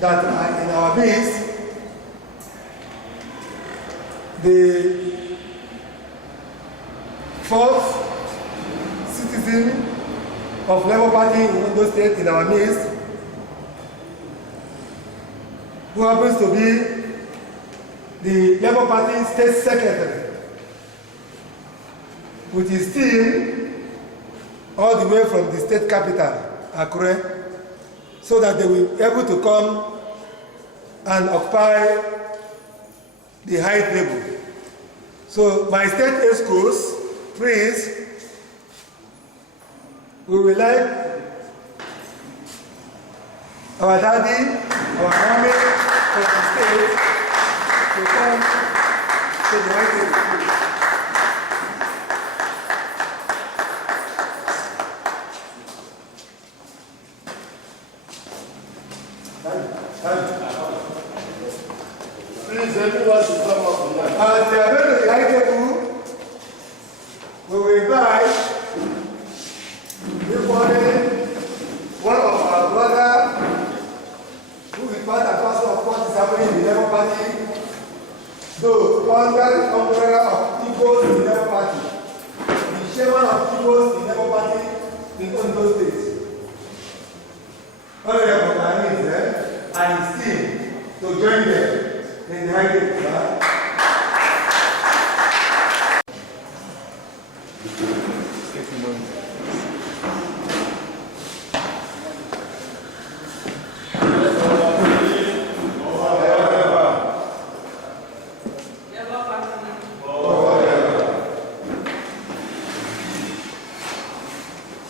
that are in our midst, the fourth citizen of Labour Party in Ondo State in our midst, who happens to be the Labour Party State Secretary, with his team all the way from the state capital, Akure, so that they will be able to come and occupy the high table. So my state schools, please, we will like our daddy, our mommy from the state to come to the high table. Please, everyone should come up here. As they are going to the high table, we will invite this morning one of our brothers who is part and parcel of what is happening in the Labour Party, though under the umbrella of Igbos in the Labour Party, the chairman of Igbos in the Labour Party in Ondo State. Honorable Mani is there and his team to join them in the high table.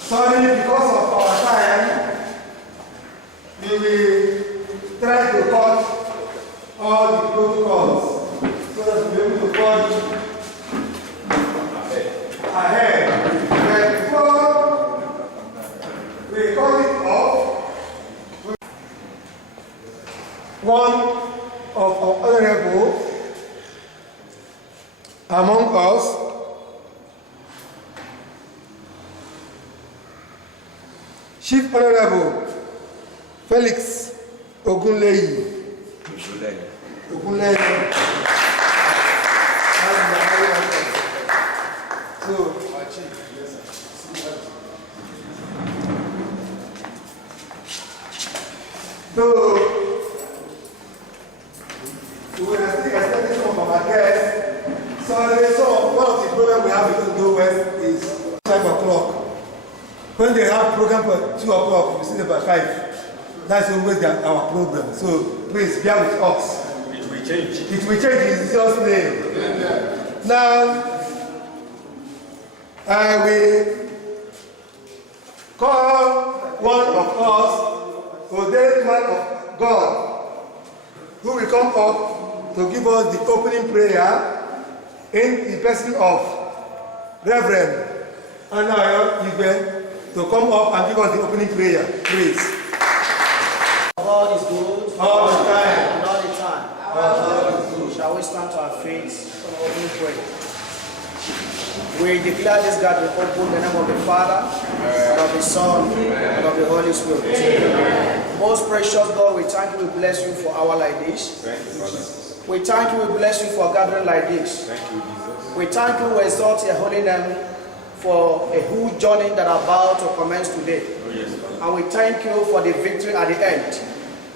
Sorry, because of our time, we will try to cut all the protocols so that we'll be able to cut ahead. But before we cut it off, one of our honorable among us, Chief Honorable Felix Ogunleyi. Ogunleyi. So, we will still expect some of our guests. Sorry, so one of the programs we have in Ondo West is 5 o'clock. When they have program for 2 o'clock, we see them by 5. That's always our program. So please bear with us. It will change. It will change in Jesus' name. Yeah. Now, I will call one of us, ordained man of God, who will come up to give us the opening prayer in the person of Reverend Anayo Igwe, to come up and give us the opening prayer, please. God is good All the time. and all the time. God is good. Shall we stand to our feet for the opening prayer? We declare this gathering open in the name of the Father, and of the Son, and of the Holy Spirit. Amen. Most precious God, we thank you, we bless you for our like this. Thank you, Father. We thank you, we bless you for gathering like this. Thank you, Jesus. We thank you, we exalt your holy name for a huge journey that are about to commence today. Oh, yes, Father. And we thank you for the victory at the end.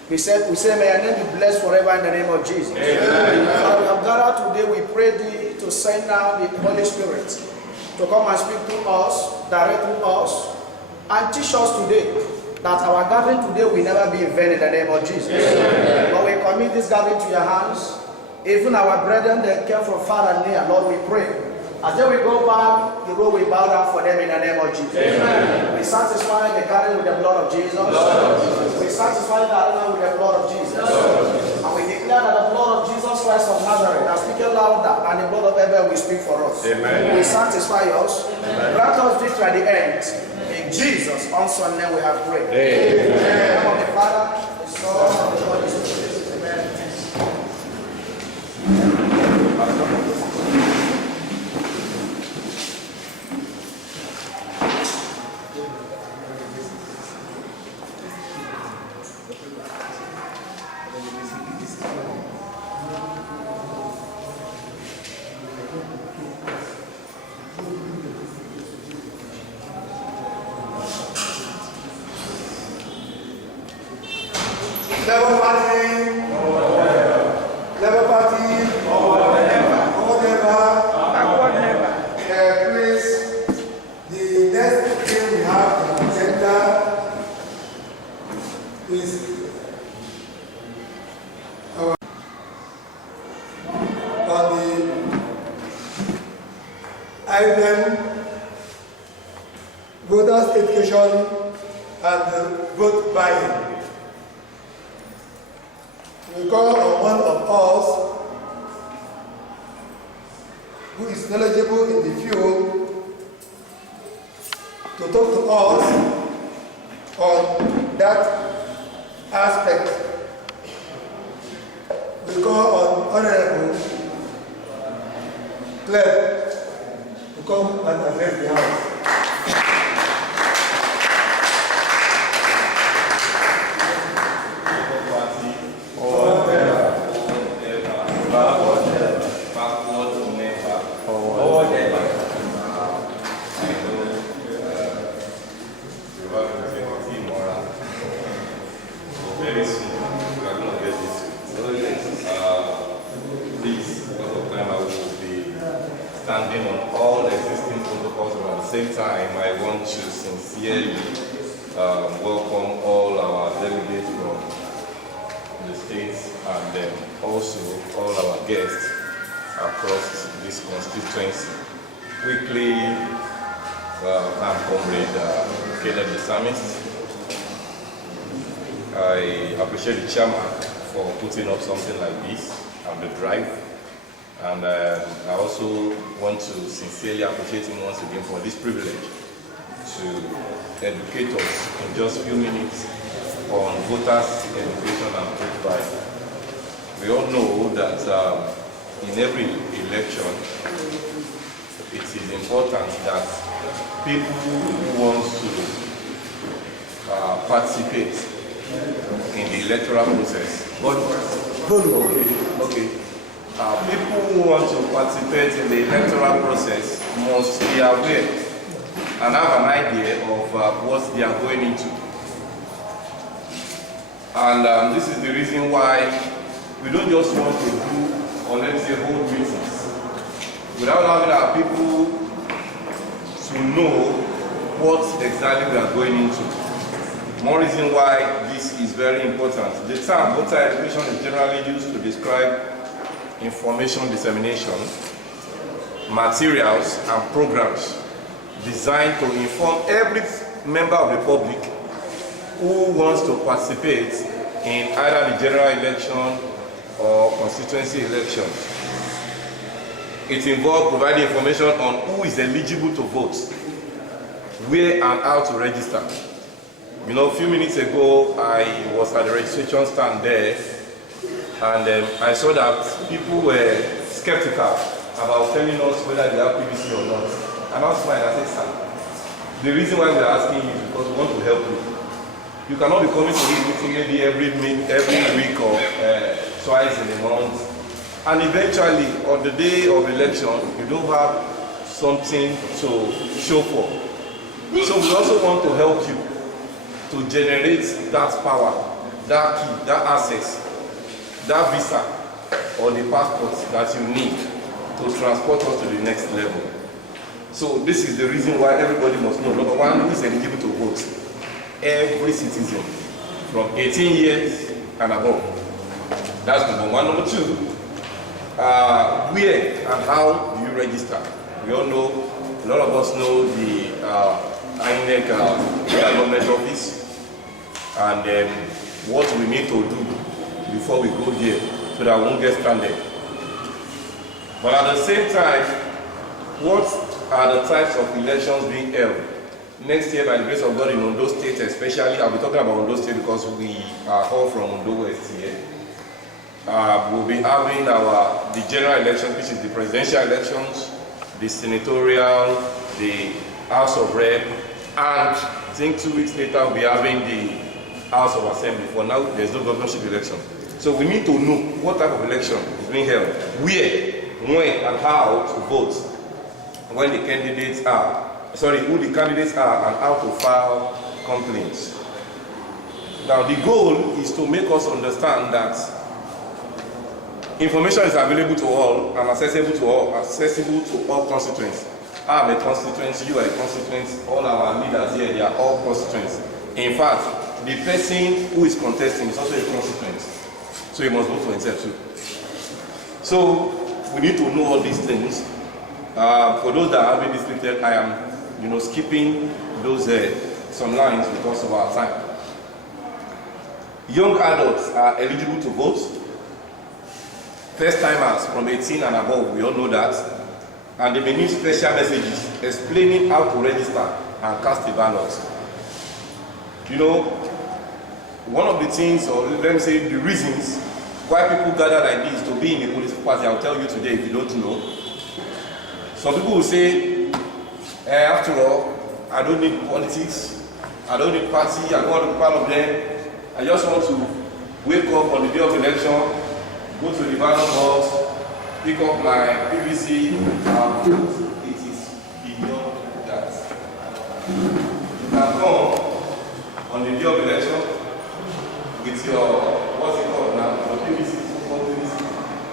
We say, may your name be blessed forever in the name of Jesus. Amen. As we have gathered today, we pray thee to send down the Holy Spirit to come and speak to us, direct to us, and teach us today that our gathering today will never be in vain in the name of Jesus. Amen. Lord, we commit this gathering to your hands. Even our brethren that came from far and near, Lord, we pray. As they will go back, the road will bow down for them in the name of Jesus. Amen. We satisfy the garden with the blood of Jesus. We satisfy the arena with the blood of Jesus. And we declare that the blood of Jesus Christ of Nazareth has spoken louder than the blood of Abel will speak for us. Amen. We satisfy us. Grant us victory at the end. In Jesus' awesome name we have prayed. Amen. In the name of the Father, the Son, and the Holy Spirit. Amen. is the next thing we have on the agenda is our on the item voters education and vote buying. We call on one of us who is knowledgeable in the field to talk to us on that aspect. We call on Honorable Clerk to come and address the House. Standing on all existing protocols, but at the same time, I want to sincerely welcome all our delegates from the states and then also all our guests across this constituency. Quickly, I'm Comrade Caleb the Psalmist. I appreciate the chairman for putting up something like this and the drive. And I also want to sincerely appreciate him once again for this privilege to educate us in just a few minutes on voters' education and vote buying. We all know that in every election, it is important that people who want to participate in the electoral process. Okay. People who want to participate in the electoral process must be aware and have an idea of what they are going into. And this is the reason why we don't just want to do, or let's say, hold meetings without having our people to know what exactly we are going into. More reason why this is very important. The term voter education is generally used to describe information dissemination, materials and programs designed to inform every member of the public who wants to participate in either the general election or constituency election. It involves providing information on who is eligible to vote, where and how to register. You know, a few minutes ago, I was at the registration stand there, and I saw that people were skeptical about telling us whether they have PVC or not. And I was fine. I said, sir, the reason why we're asking you is because we want to help you. You cannot be coming to this meeting maybe every week or twice in a month. And eventually, on the day of election, you don't have something to show for. So we also want to help you to generate that power, that key, that access, that visa or the passport that you need to transport us to the next level. So this is the reason why everybody must know. Number one, who is eligible to vote? Every citizen from 18 years and above. That's number one. Number two, where and how do you register? We all know, a lot of us know the INEC government office and what we need to do before we go there so that we won't get stranded. But at the same time, what are the types of elections being held? Next year, by the grace of God, in Ondo State especially, I'll be talking about Ondo State because we are all from Ondo West here. We'll be having the general elections, which is the presidential elections, the senatorial, the House of Rep, and I think 2 weeks later we'll be having the House of Assembly. For now, there's no governorship election. So we need to know what type of election is being held, where, when, and how to vote, when the candidates are, who the candidates are, and how to file complaints. Now, the goal is to make us understand that information is available to all and accessible to all constituents. I'm a constituency, you are a constituency, all our leaders here, they are all constituents. In fact, the person who is contesting is also a constituent. So he must vote for himself too. So we need to know all these things. For those that are having districted, I am, skipping those some lines because of our time. Young adults are eligible to vote. First timers from 18 and above, we all know that. And they may need special messages explaining how to register and cast a ballot. One of the things, or let me say the reasons why people gather like this to be in a political party, I'll tell you today if you don't know. Some people will say, after all, I don't need politics, I don't need party, I don't want to be part of them. I just want to wake up on the day of election, go to the ballot box, pick up my PVC, it is beyond that. You can come on the day of election with your, what's it called now, your PVC,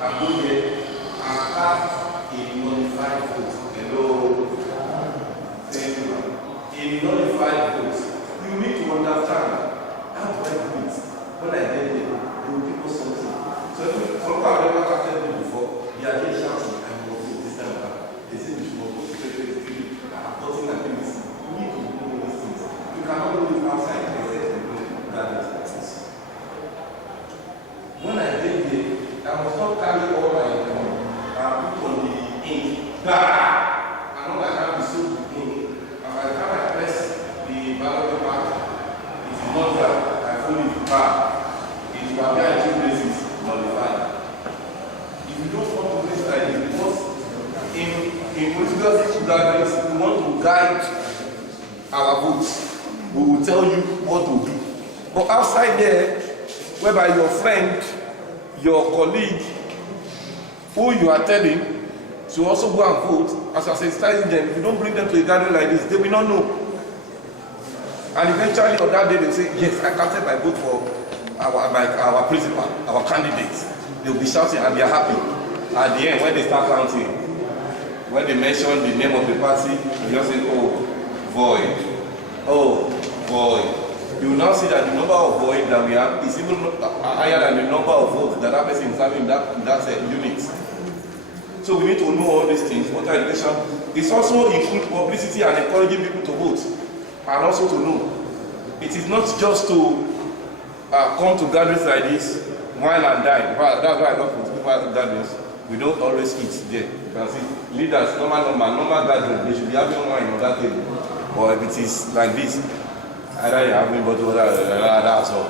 and go here and cast a nullified vote. Hello? Thank you. A nullified vote. You need to understand how do I do it? When I get there, they will give us something. So if some people have never casted me before, they are just shouting, I'm going to this time around. They say we should not go to I have nothing like this. You need to know these things. You cannot do it outside except you know that is. When I get there, I must not carry all my income and put on the ink. I know I can't be so ink. And by the time I press the ballot paper, it is not that I fold it back. It will appear in 2 places, nullified. If you don't want to this like this, because in political gatherings, we want to guide our votes. We will tell you what to do. But outside there, whereby your friend, your colleague, who you are telling to also go and vote, as I sensitizing them, if you don't bring them to a gathering like this, they will not know. And eventually on that day, they will say, yes, I casted my vote for our principal, our candidates. They will be shouting and they are happy. At the end, when they start counting, when they mention the name of the party, they just say, oh, void. Oh, void. You will now see that the number of void that we have is even higher than the number of votes that person is having in that unit. So we need to know all these things. Voter education is also include publicity and encouraging people to vote, and also to know. It is not just to come to gatherings like this, wine and dine. That's why I love political gatherings. We don't always eat there. You can see leaders, normal gathering, they should be having wine on that table. Or if it is like this, either you have bottle or that's all.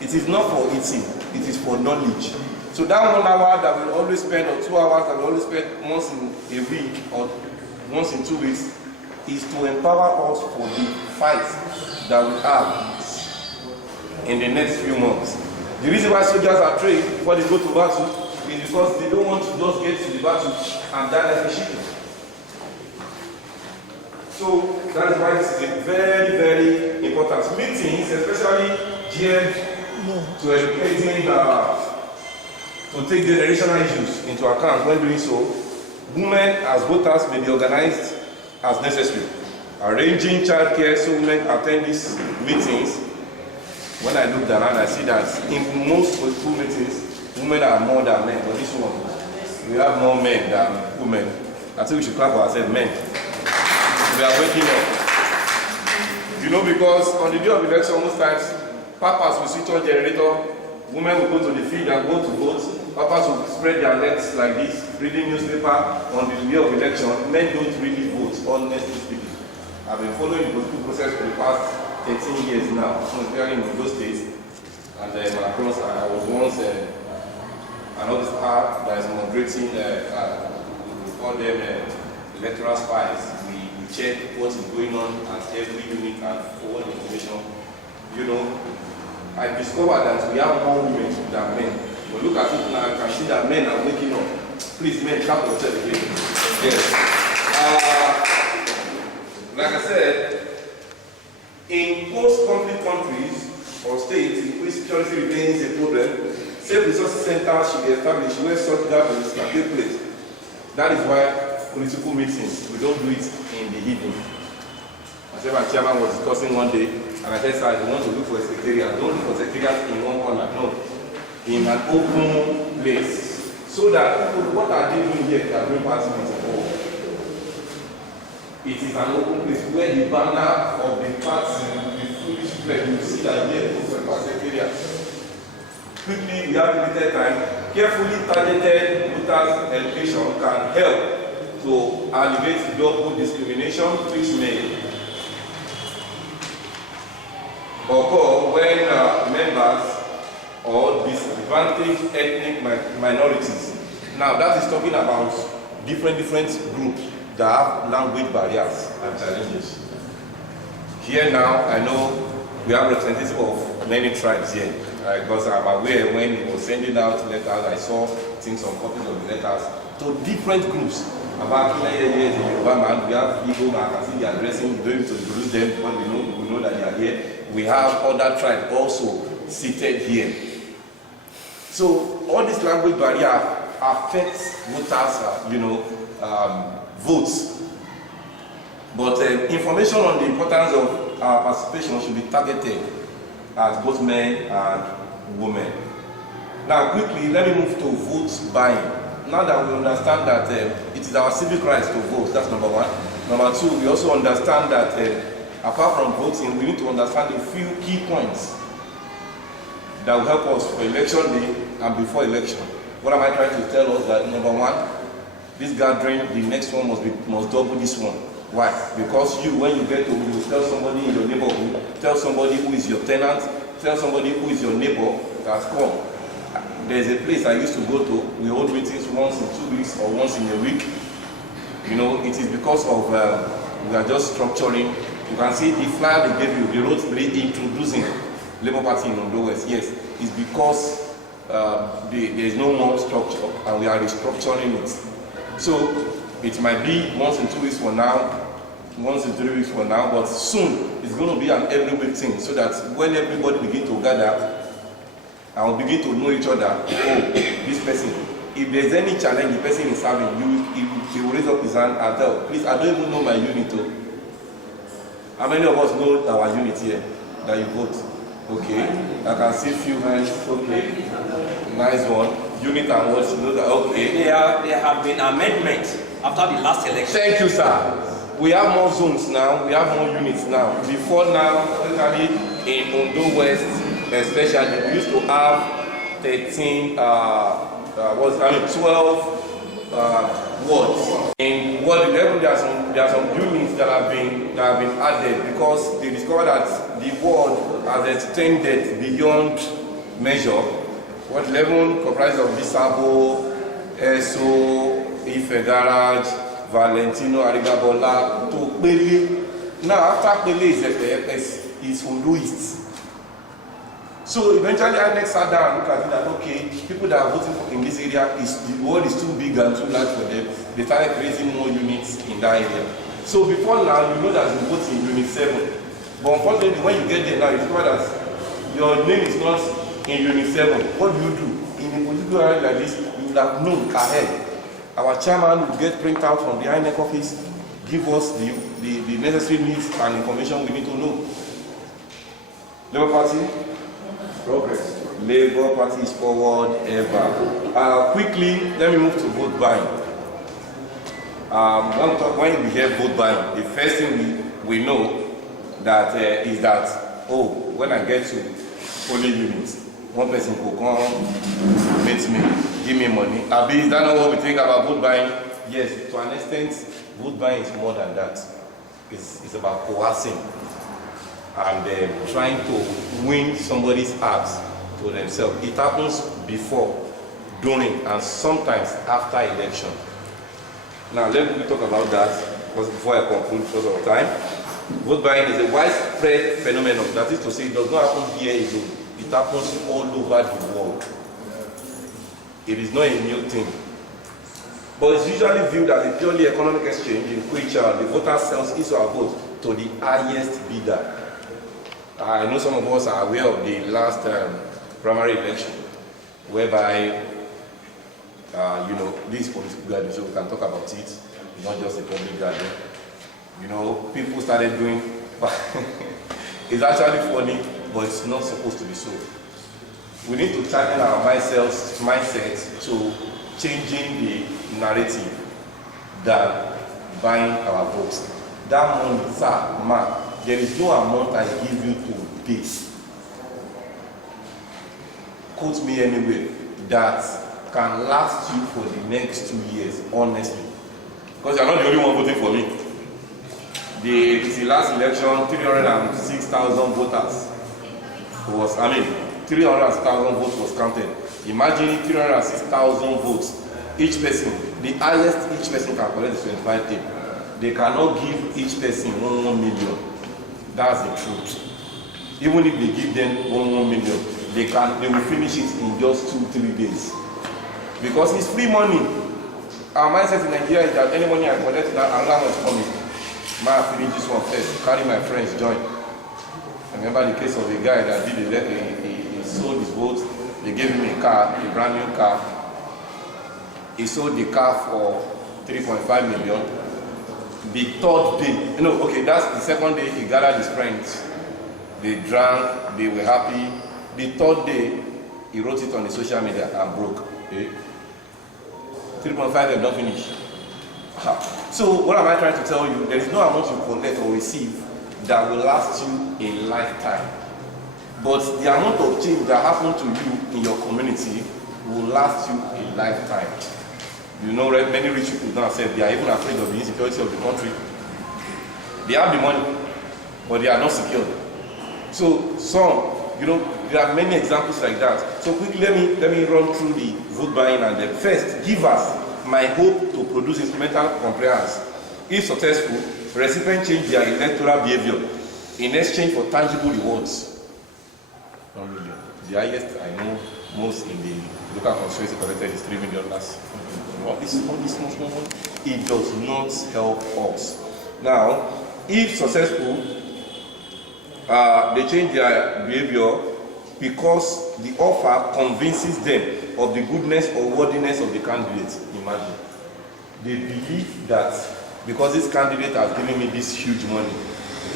It is not for eating, it is for knowledge. So that 1 hour that we always spend, or 2 hours that we always spend once in a week or once in 2 weeks, is to empower us for the fight that we have in the next few months. The reason why soldiers are trained before they go to battle is because they don't want to just get to the battle and die like a sheep. So that is why this is a very, very important meetings, especially geared to educating to take generational issues into account. When doing so, women as voters may be organized as necessary, arranging childcare so women attend these meetings. When I look around, I see that in most political meetings, women are more than men. But this one, we have more men than women. I think we should clap for ourselves, men. We are waking up. Because on the day of election, most times, papas will switch on generator, women will go to the field and go to vote. Papas will spread their legs like this, reading newspaper on the day of election. Men don't really vote, honestly speaking. I've been following the political process for the past 13 years now, especially in those states. And across, I was once another part that is moderating, we call them electoral spies. We check what is going on at every unit and forward information. I discovered that we have more women than men. But look at it now, I can see that men are waking up. Please, men, clap yourself again. Yes. Like I said, in post-conflict countries or states in which security remains a problem, safe resource centers should be established where such gatherings can take place. That is why political meetings, we don't do it in the evening. Myself and chairman was discussing one day, and I said, sir, if you want to look for a secretariat, don't look for secretariat in one corner, no. In an open place. So that people, what are they doing here? They are doing party meeting. Oh. It is an open place where the banner of the party, the foolish flag, you see that here is a secretariat. Quickly, we have limited time. Carefully targeted voters' education can help to alleviate double discrimination which may occur when members or disadvantaged ethnic minorities. Now, that is talking about different groups that have language barriers and challenges. Here now, I know we have representatives of many tribes here. Because I'm aware when he was sending out letters, I saw things on copies of the letters to different groups. About 9 years in Yoruba man, we have Igbo man, I can see they are addressing, we don't need to introduce them because we know that they are here. We have other tribes also seated here. So all this language barrier affects voters, votes. But information on the importance of our participation should be targeted at both men and women. Now quickly, let me move to vote buying. Now that we understand that it is our civic rights to vote, that's number one. Number two, we also understand that apart from voting, we need to understand a few key points that will help us for election day and before election. What am I trying to tell us? That number one, this gathering, the next one must double this one. Why? Because you, when you get to, you tell somebody in your neighborhood, tell somebody who is your tenant, tell somebody who is your neighbor that come. There's a place I used to go to, we hold meetings once in 2 weeks or once in a week. It is because of, we are just structuring. You can see the flyer they gave you, the road introducing Labour Party in Ondo West. Yes, it's because there is no more structure and we are restructuring it. So it might be once in 2 weeks from now, once in 3 weeks from now, but soon it's going to be an every week thing so that when everybody begin to gather and we begin to know each other, oh, this person, if there's any challenge the person is having, he will raise up his hand and tell, please, I don't even know my unit. How many of us know our unit here that you vote? Okay, I can see few hands. Okay, nice one. Unit and what? You know that? Okay. There have been amendments after the last election. Thank you, sir. We have more zones now. We have more units now. Before now, especially in Ondo West, especially we used to have 12 wards. In Ward 11, there are some units that have been added because they discovered that the ward has extended beyond measure. Ward 11 comprises of Bisabo, Eso, Ife Garage, Valentino, Arigabola, to Pele. Now after Pele is Ondo East. So eventually I next sat down and looked at it that okay, people that are voting in this area, the world is too big and too large for them. They started creating more units in that area. So before now, you know that you vote in Unit 7. But unfortunately, when you get there now, you discover that your name is not in Unit 7. What do you do? In a particular area like this, you would have known ahead. Our chairman will get printout from the INEC office, give us the necessary needs and information we need to know. Labour Party? Progress. Labour Party is forward ever. Quickly, let me move to vote buying. When we hear vote buying, the first thing we know that is that, oh, when I get to polling units, one person will come, meet me, give me money. Abi, is that not what we think about vote buying? Yes, to an extent, vote buying is more than that. It's about coercing and trying to win somebody's hearts to themselves. It happens before, during, and sometimes after election. Now, let me talk about that before I conclude because of time. Vote buying is a widespread phenomenon. That is to say, it does not happen here alone. It happens all over the world. It is not a new thing. But it's usually viewed as a purely economic exchange in which the voter sells his or her vote to the highest bidder. I know some of us are aware of the last primary election, whereby, this political gathering, so we can talk about it. It's not just a public gathering. You know, people started doing, it's actually funny, but it's not supposed to be so. We need to channel our mindset to changing the narrative than buying our votes. That money, sir, man, there is no amount I give you today, quote me anywhere, that can last you for the next 2 years, honestly. Because you are not the only one voting for me. The last election, 306,000 voters was, 306,000 votes was counted. Imagine 306,000 votes. Each person, the highest each person can collect is 25K. They cannot give each person 1 million. That's the truth. Even if they give them 1 million, they will finish it in just 2-3 days. Because it's free money. Our mindset in Nigeria is that any money I collect, that another one is coming. I finish this one first, carry my friends, join. I remember the case of a guy that did he sold his boat, they gave him a car, a brand new car. He sold the car for 3.5 million. The third day, that's the second day he gathered his friends. They drank, they were happy. The third day, he wrote it on the social media and broke. 3.5 have not finished. So what am I trying to tell you? There is no amount you collect or receive that will last you a lifetime. But the amount of change that happened to you in your community will last you a lifetime. You know, many rich people now say they are even afraid of the insecurity of the country. They have the money, but they are not secured. So there are many examples like that. So quickly, let me run through the vote buying and then first, give us my hope to produce instrumental compliance. If successful, recipients change their electoral behavior in exchange for tangible rewards. 1 million. The highest I know most in the local constituency collected is 3 million last. This is only small money. It does not help us. Now, if successful, they change their behavior because the offer convinces them of the goodness or worthiness of the candidate. Imagine. They believe that because this candidate has given me this huge money,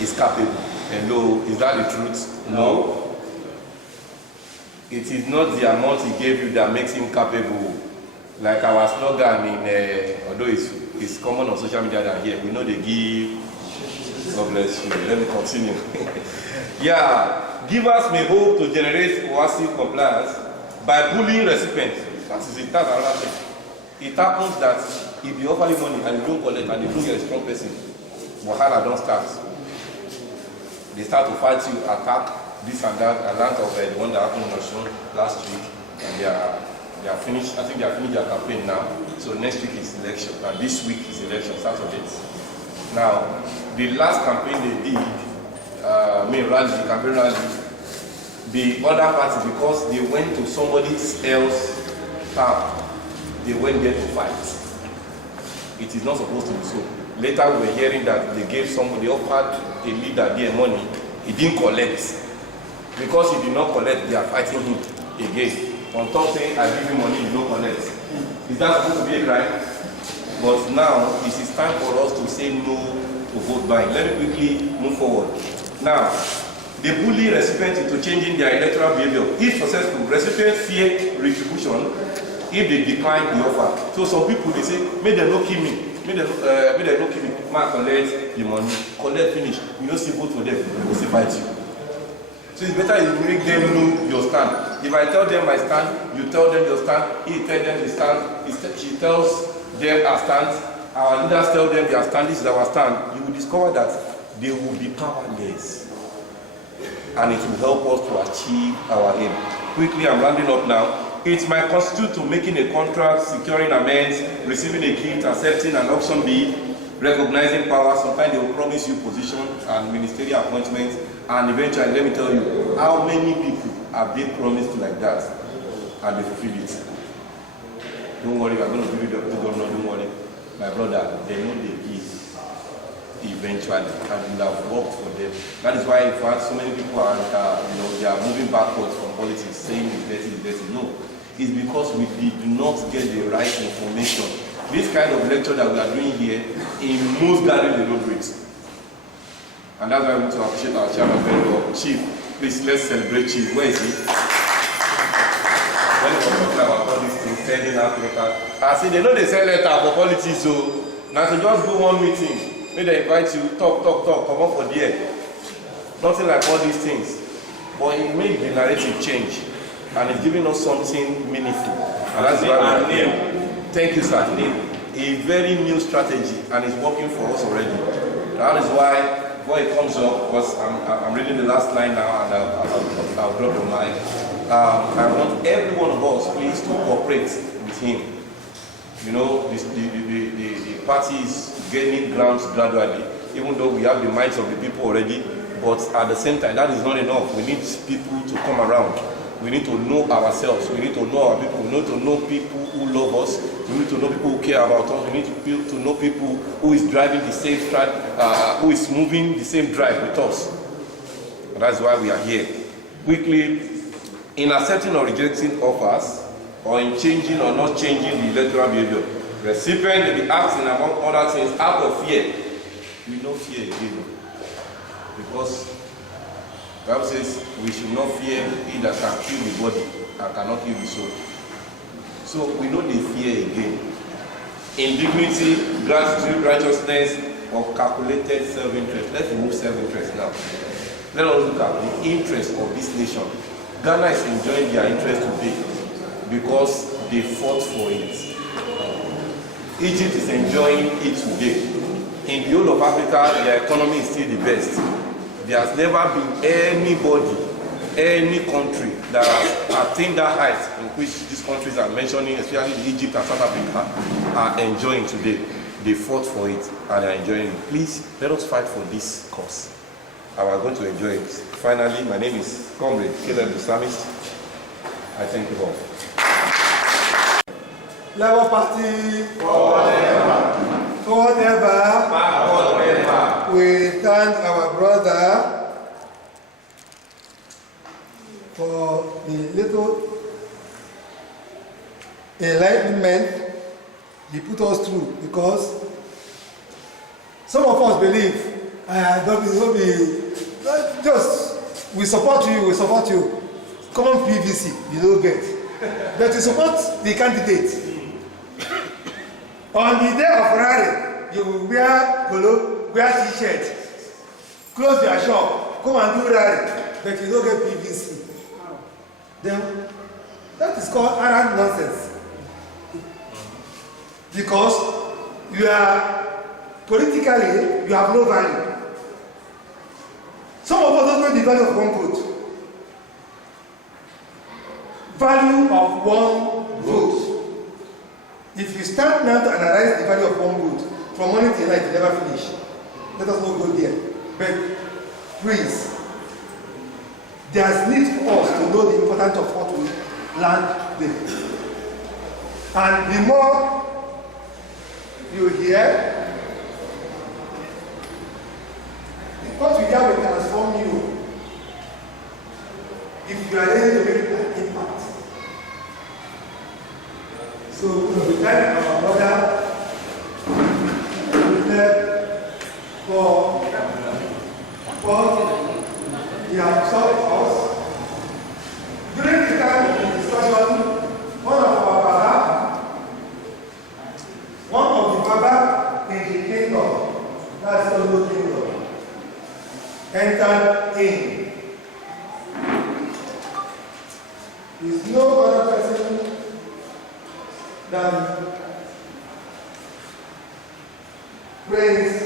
is capable. Hello, is that the truth? No. It is not the amount he gave you that makes him capable. Like our slogan although it's common on social media than here, we know they give. God bless you. Let me continue. Givers may hope to generate coercive compliance by bullying recipients. That is it. That's another thing. It happens that if you offer you money and you don't collect and you don't get a strong person, wahala don't start. They start to fight you, attack this and that. A lot of the one that happened on the show last week, and they are finished. I think they are finished their campaign now. So next week is election, and this week is election, Saturday. Now, the last campaign they did, campaign rally, the other party, because they went to somebody else's town, they went there to fight. It is not supposed to be so. Later we were hearing that they gave somebody, they offered a leader their money, he didn't collect. Because he did not collect, they are fighting him again. On top saying, I give you money, you don't collect. Is that supposed to be a crime? But now, it is time for us to say no to vote buying. Let me quickly move forward. Now, they bully recipients into changing their electoral behavior. If successful, recipients fear retribution if they decline the offer. So some people, they say, may they not kill me. May they not kill me. Man, collect the money. Collect, finish. You don't see vote for them. They will still fight you. So it's better you make them know your stand. If I tell them my stand, you tell them your stand, he tells them his stand, she tells them our stand, our leaders tell them their stand, this is our stand, you will discover that they will be powerless. And it will help us to achieve our aim. Quickly, I'm rounding up now. It might constitute to making a contract, securing amends, receiving a gift, accepting an auction bid, recognizing power. Sometimes they will promise you position and ministerial appointments, and eventually, let me tell you, how many people have they promised like that, and they fulfill it? Don't worry, I'm going to give you the governor, don't worry. My brother, they know they give eventually, and will have worked for them. That is why, in fact, so many people are, they are moving backwards from politics, saying it's dirty, it's dirty. No, it's because we did not get the right information This kind of lecture that we are doing here, in most gatherings they don't do it. And that's why we need to appreciate our chairman very well. Chief, please let's celebrate Chief. Where is he? When he was talking about all these things, sending out letters. I see they know they send letter for politics, so now to just go one meeting, maybe they invite you, talk, come up for there. Nothing like all these things. But it made the narrative change. And it's giving us something meaningful. And that's why we are here. Thank you, sir. A very new strategy, and it's working for us already. That is why, when it comes up, because I'm reading the last line now, and I'll drop the mic. I want every one of us, please, to cooperate with him. You know, the party is gaining grounds gradually, even though we have the minds of the people already. But at the same time, that is not enough. We need people to come around. We need to know ourselves. We need to know our people. We need to know people who love us. We need to know people who care about us. We need to know people who is driving the same who is moving the same drive with us. And that's why we are here. Quickly, in accepting or rejecting offers, or in changing or not changing the electoral behavior, the recipient will be acting, among other things, out of fear. We know fear again. Because the Bible says we should not fear he that can kill the body and cannot kill the soul. So we know the fear again. Indignity, gratitude, righteousness, or calculated self-interest. Let's remove self-interest now. Let us look at the interest of this nation. Ghana is enjoying their interest today because they fought for it. Egypt is enjoying it today. In the whole of Africa, their economy is still the best. There has never been anybody, any country that has attained that height in which these countries are mentioning, especially Egypt and South Africa, are enjoying today. They fought for it and are enjoying it. Please, let us fight for this cause. And we're going to enjoy it. Finally, my name is Comrade Caleb the Psalmist. I thank you all. Labour Party Forever. We thank our brother for the little enlightenment he put us through, because some of us believe, just we support you, common PVC, you don't get, but we support the candidate. On the day of rally, you will wear polo, wear t-shirt, close your shop, come and do rally, but you don't get PVC. Then that is called arrant nonsense. Because you are politically, you have no value. Some of us don't know the value of one vote. Value of one vote. If you start now to analyze the value of one vote, from morning till night, you never finish. Let us not go there. But please, there's need for us to know the importance of what we learn there. And the more you hear, what you hear will transform you. If you are ready to make an impact. So we thank our brother for he has served us. During the time of the discussion, one of the Baba in the kingdom, that's the Ondo kingdom, entered in. There is no other person than praise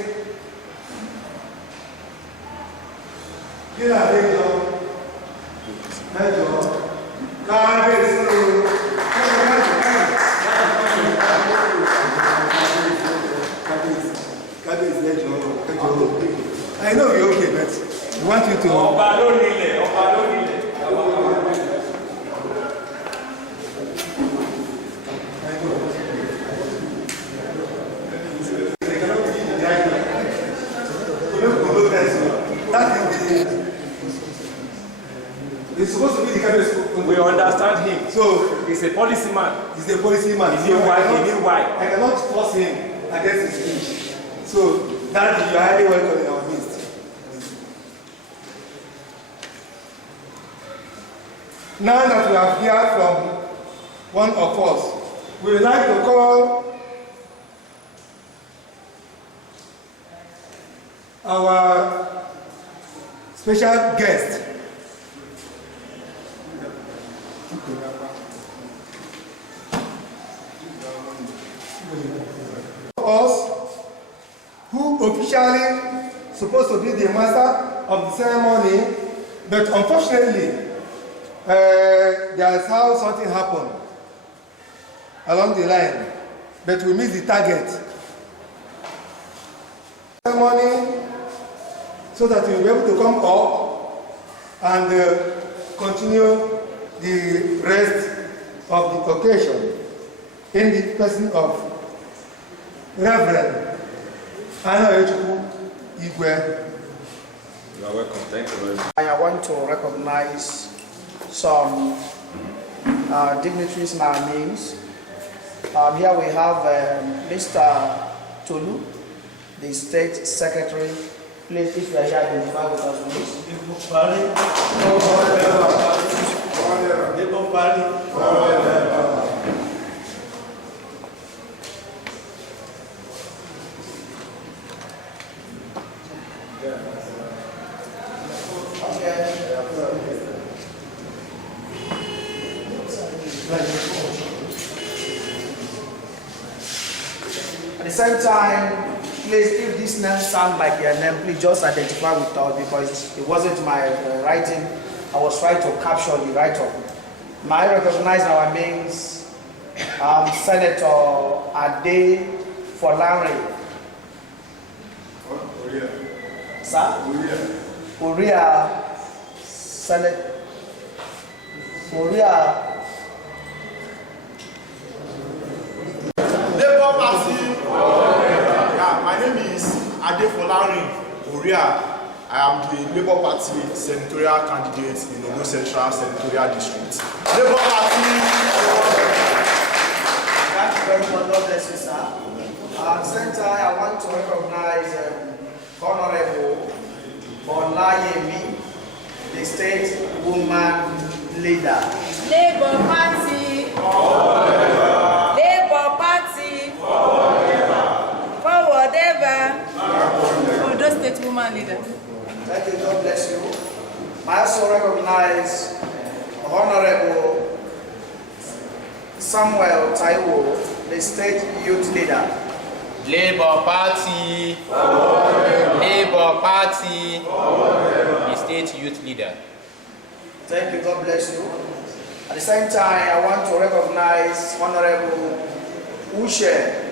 I know you're okay, but we want you to He's supposed to be the cabinet. We understand him. So He's a policyman. he's a policy man. He knew why. He knew why. I cannot force him against his speech. So that you are highly welcome in our midst. Now that we have heard from one of us, we would like to call our special guest. Us, who officially supposed to be the master of the ceremony, but unfortunately, that's how something happened along the line, but we missed the target. Ceremony, so that we will be able to come up and continue the rest of the occasion in the person of Reverend Anna Echukwu Igwe. You are welcome. Thank you very much. I want to recognize some dignitaries in our names. Here we have Mr. Tolu, the State Secretary. Please, if you are here, identify with us, please. At the same time, please, if this name sounds like your name, please just identify with us, because it wasn't my writing. I was trying to capture the write-up. I recognize our names, Senator Ade Folari. Sir? Korea. Senate. Korea. Labour Party. Yeah, my name is Ade Folari Korea. I am the Labour Party senatorial candidate in Ondo Central Senatorial District. Labour Party. Thank you very much. God bless you, sir. At the same time, I want to recognize Honorable Olayemi, the state woman leader. Labour Party. Labour Party. Forward ever. Ondo State Woman Leader. Thank you. God bless you. I also recognize Honorable Samuel Taiwo, the state youth leader. Labour Party. Labour Party. The state youth leader. Thank you. God bless you. At the same time, I want to recognize Honorable Ushe.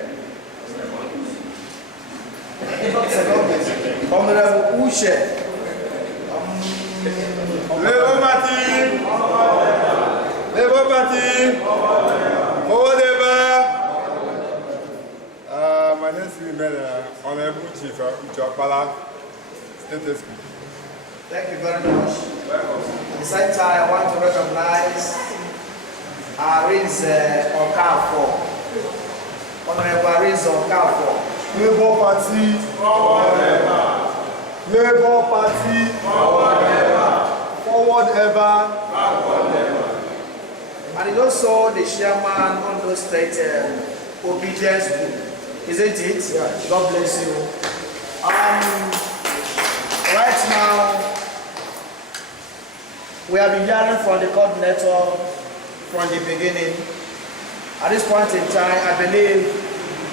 Honorable Ushe. Labour Party! Labour Party! Forward ever! My name is Honorable Chief Uchuapala, State SP. Thank you very much. At the same time, I want to recognize Ariz Okafo. Honorable Ariz Okafo. Labour Party. Labour Party. Forward ever. And he's also the chairman of the state obedience group. Isn't it? Yeah. God bless you. Right now, we have been hearing from the coordinator from the beginning. At this point in time, I believe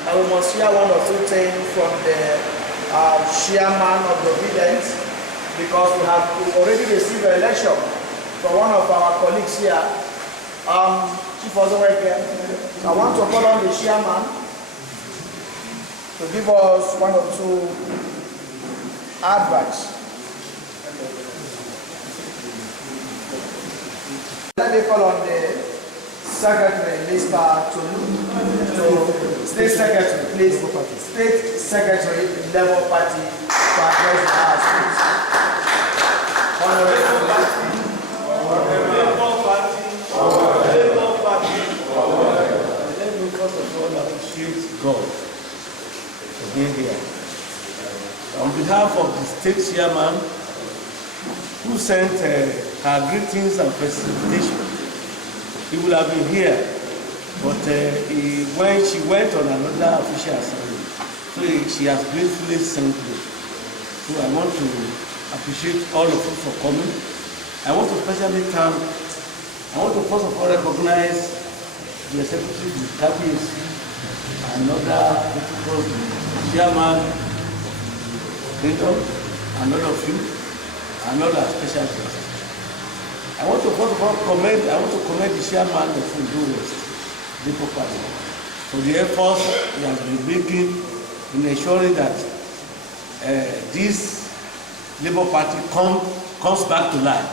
we must hear one or two things from the chairman of the obedience, because we have already received an election from one of our colleagues here. Chief also right here. I want to call on the chairman to give us one or two advice. Let me call on the secretary, Mr. Tolu, to state secretary, please. State secretary, Labour Party, to address the House, please. Honorable state chairman, who sent her greetings and felicitations. He would have been here, but when she went on another official assignment, so she has gratefully sent me. So I want to appreciate all of you for coming. I want to especially thank, I want to first of all recognize the executive, the KPAC, and other people, the chairman, and all of you, and all our special guests. I want to first of all commend the chairman of Ondo West, Labour Party, for the efforts he has been making in ensuring that this Labour Party comes back to life.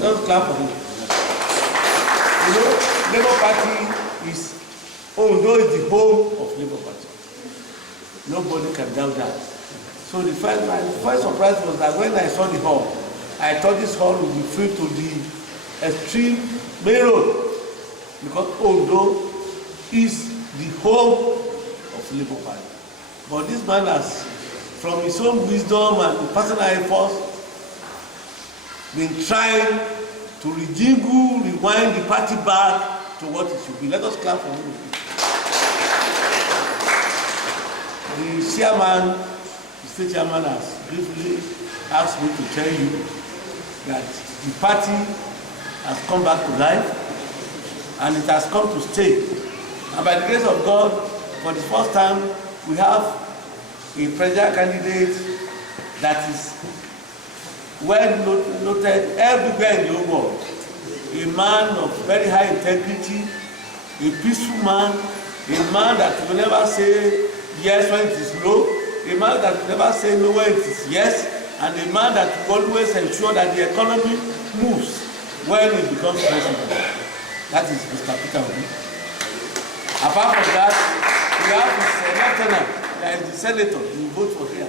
Let's clap for him. You know, Labour Party is, Ondo is the home of Labour Party. Nobody can doubt that. So my first surprise was that when I saw the hall, I thought this hall would be filled to the extreme main road, because Ondo is the home of Labour Party. But this man has, from his own wisdom and personal efforts, been trying to rewind the party back to what it should be. Let us clap for him. The chairman, the state chairman, has briefly asked me to tell you that the party has come back to life and it has come to stay. And by the grace of God, for the first time, we have a presidential candidate that is well noted everywhere in the world. A man of very high integrity, a peaceful man, a man that will never say yes when it is no, a man that will never say no when it is yes, and a man that will always ensure that the economy moves when he becomes president. That is Mr. Peter Obi. Apart from that, we have his lieutenant, that is the senator, you vote for here.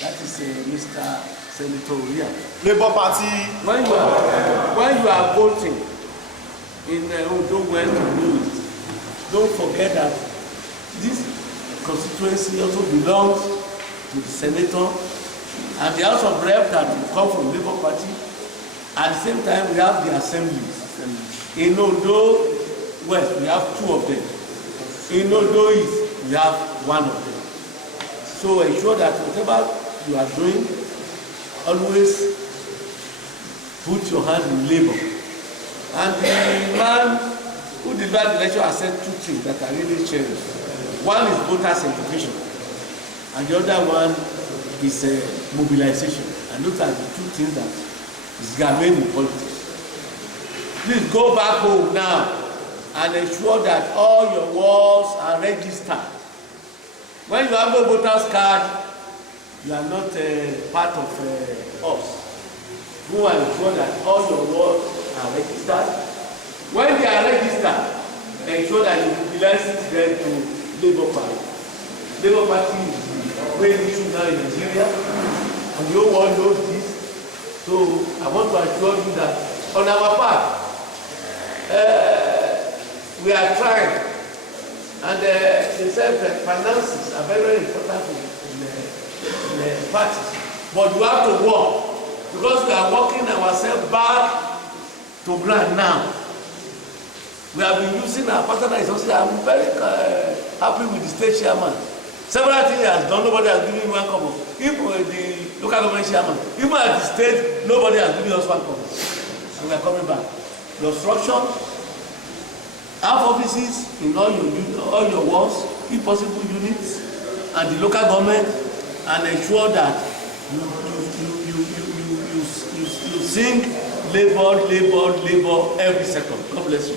That is Mr. Senator Oria. Labour Party. When you are voting in Ondo West and East, don't forget that this constituency also belongs to the senator and the House of Rep that will come from Labour Party. At the same time, we have the assemblies. In Ondo West, we have 2 of them. In Ondo East, we have 1 of them. So ensure that whatever you are doing, always put your hand in labor. And the man who delivered the lecture has said 2 things that I really cherish. One is voters' education, and the other one is mobilization. And those are the 2 things that is gathering in politics. Please go back home now and ensure that all your walls are registered. When you have a voter's card, you are not part of us. Go and ensure that all your walls are registered. When they are registered, ensure that you mobilize them to Labour Party. Labour Party is the great issue now in Nigeria, and the whole world knows this. So I want to assure you that on our part, we are trying, and they said that finances are very, very important in the parties. But you have to work, because we are working ourselves back to ground now. We have been using our personal resources. I'm very happy with the state chairman. Several things he has done, nobody has given me 1 kobo. Even the local government chairman, even at the state, nobody has given us 1 kobo. And we are coming back. The obstruction, have offices in all your wards, if possible units, and the local government, and ensure that you sing labor, labor, labor every second. God bless you.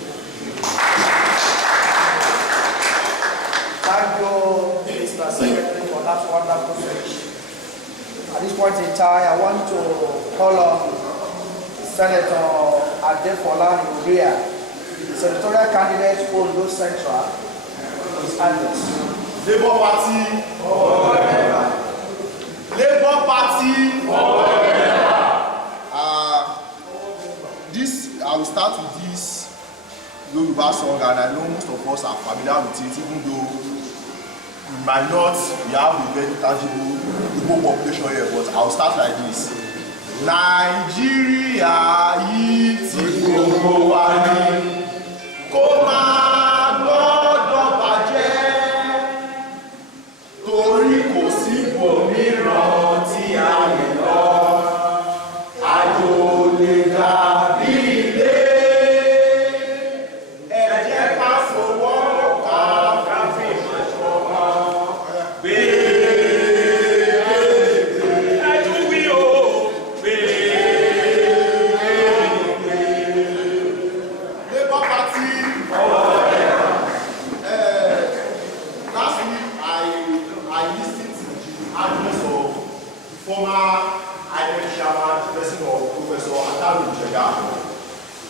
Thank you, Mr. Secretary, for that wonderful speech. At this point in time, I want to call on Senator Adefola Oria, the senatorial candidate for Ondo Central, is address. Labour Party. Labour Party. I will start with this Yoruba song, and I know most of us are familiar with it, even though we might not, we have a very tangible Igbo population here, but I'll start like this. Nigeria yìí tí gbogbo wa ní kó máa gbọ́dọ̀ bàjẹ́ torí kò sí ibòmíràn tí a lè lọ àjò lè dàbí ilé ẹ jẹ́ ká fọwọ́pọ̀ ká fi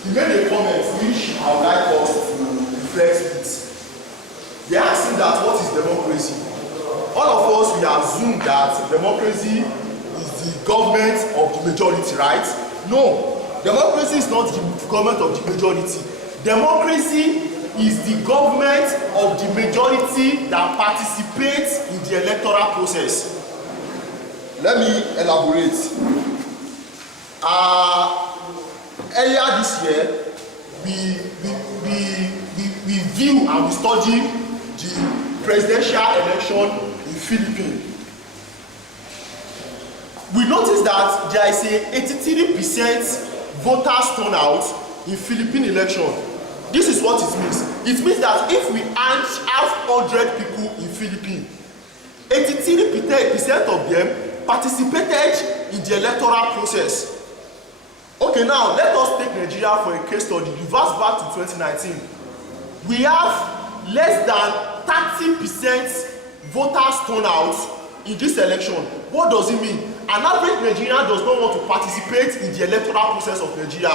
He made a comment which I would like us to reflect with. They asked him that what is democracy? All of us, we assume that democracy is the government of the majority, right? No, democracy is not the government of the majority. Democracy is the government of the majority that participates in the electoral process. Let me elaborate. Earlier this year, we view and we study the presidential election in Philippines. We noticed that there is a 83% voters turnout in Philippine election. This is what it means. It means that if we have 100 people in Philippines, 83% of them participated in the electoral process. Okay, now let us take Nigeria for a case study. Reverse back to 2019. We have less than 30% voters turnout in this election. What does it mean? An average Nigerian does not want to participate in the electoral process of Nigeria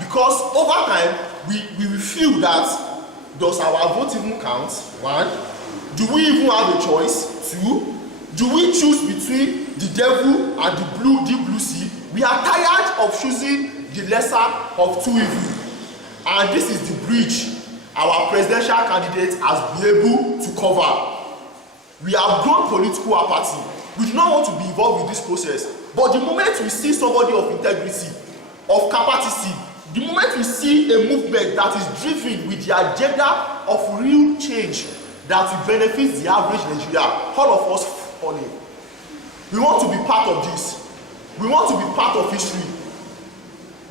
because over time we will feel that does our vote even count? One, do we even have a choice? Two, do we choose between the devil and the blue sea? We are tired of choosing the lesser of two evils, and this is the bridge our presidential candidate has been able to cover. We have grown political apathy. We do not want to be involved with this process, but the moment we see somebody of integrity, of capacity, the moment we see a movement that is driven with the agenda of real change that will benefit the average Nigeria, all of us fall in. We want to be part of this. We want to be part of history.